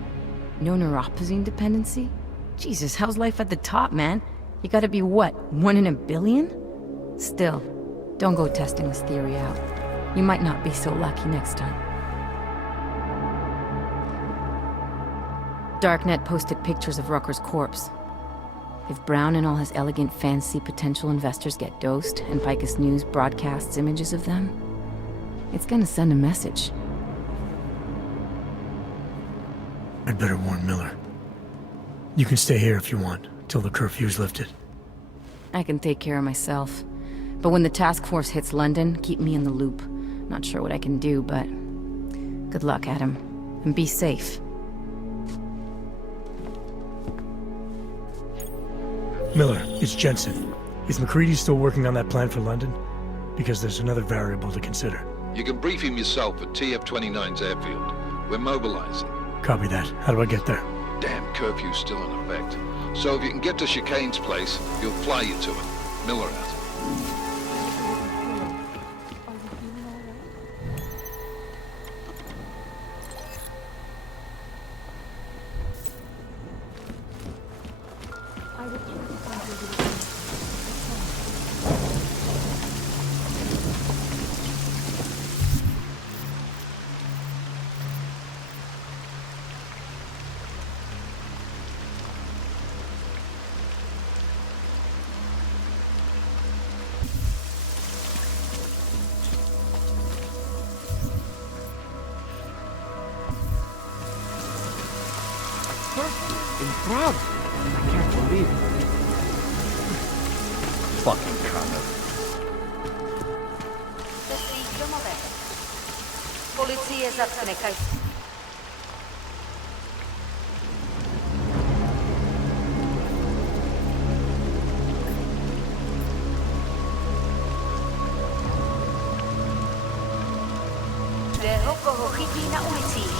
No neuropazine dependency? Jesus, how's life at the top, man? You gotta be what, 1 in a billion? Still, don't go testing this theory out. You might not be so lucky next time. Darknet posted pictures of Rucker's corpse. If Brown and all his elegant fans see potential investors get dosed, and Picus News broadcasts images of them, it's gonna send a message. I'd better warn Miller. You can stay here if you want, till the curfew's lifted. I can take care of myself. But when the task force hits London, keep me in the loop. Not sure what I can do, but... good luck, Adam. And be safe. Miller, it's Jensen. Is McCready still working on that plan for London? Because there's another variable to consider. You can brief him yourself at TF-29's airfield. We're mobilizing. Copy that. How do I get there? Damn curfew's still in effect. So if you can get to Chicane's place, he'll fly you to it. Miller out. In Prague? I can't believe it. Fucking Connor. Ze svých domovech. Policie zatkne každého, koho chytí na ulicích.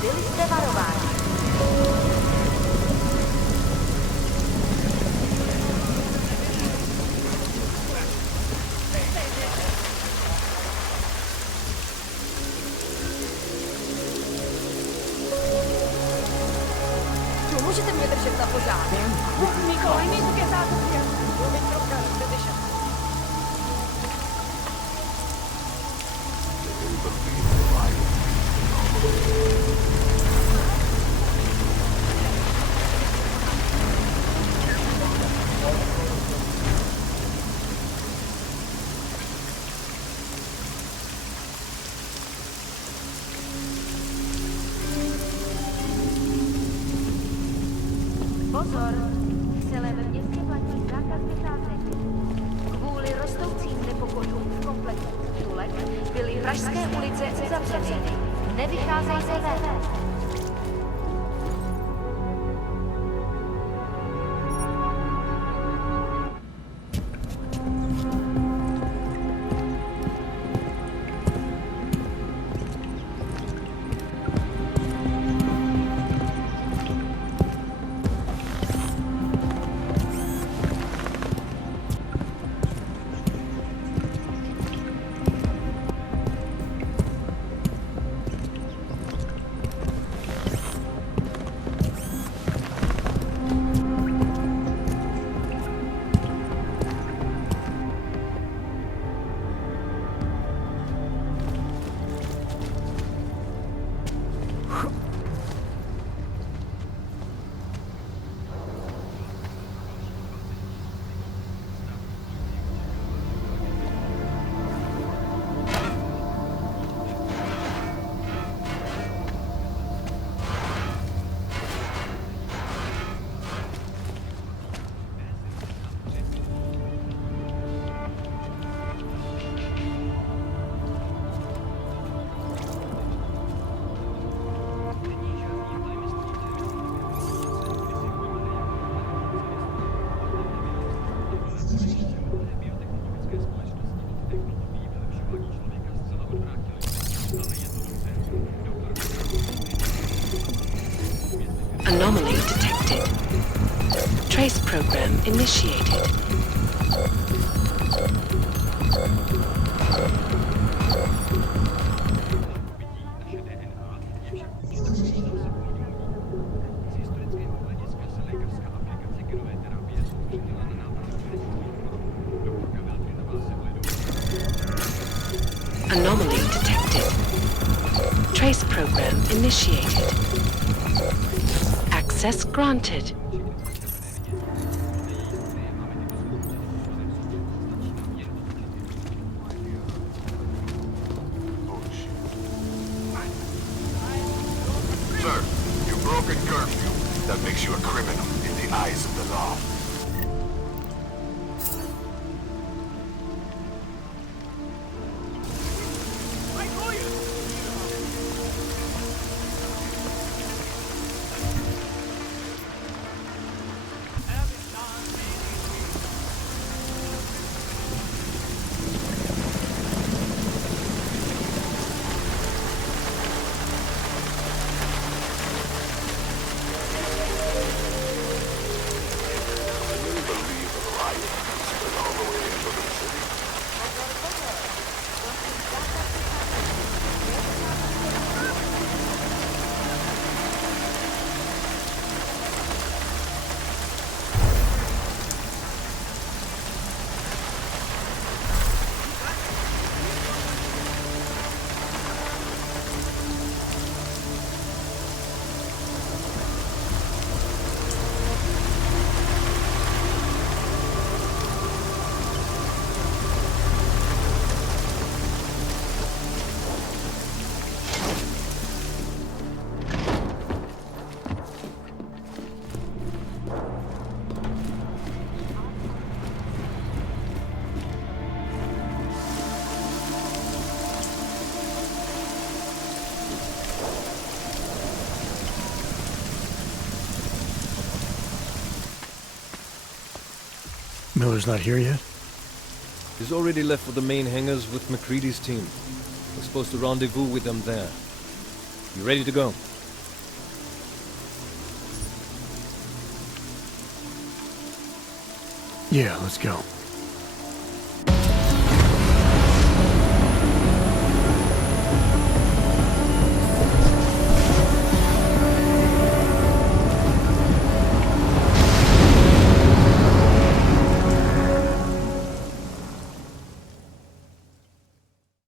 Byli jste varováni. Můžete mě držet za pořádek? Nikolaj, need to get out of here. We'll make your gun position. Pozor, celé ve městě platí zákaz vycházení. Kvůli rostoucím nepokojům v komplexu titulek byly pražské ulice uzavřeny. Nevycházejte ven. Anomaly detected. Trace program initiated. Anomaly detected. Trace program initiated. Access granted. Sir, you've broken curfew. That makes you a criminal in the eyes of the law. Miller's not here yet? He's already left for the main hangars with McCready's team. We're supposed to rendezvous with them there. You ready to go? Yeah, let's go.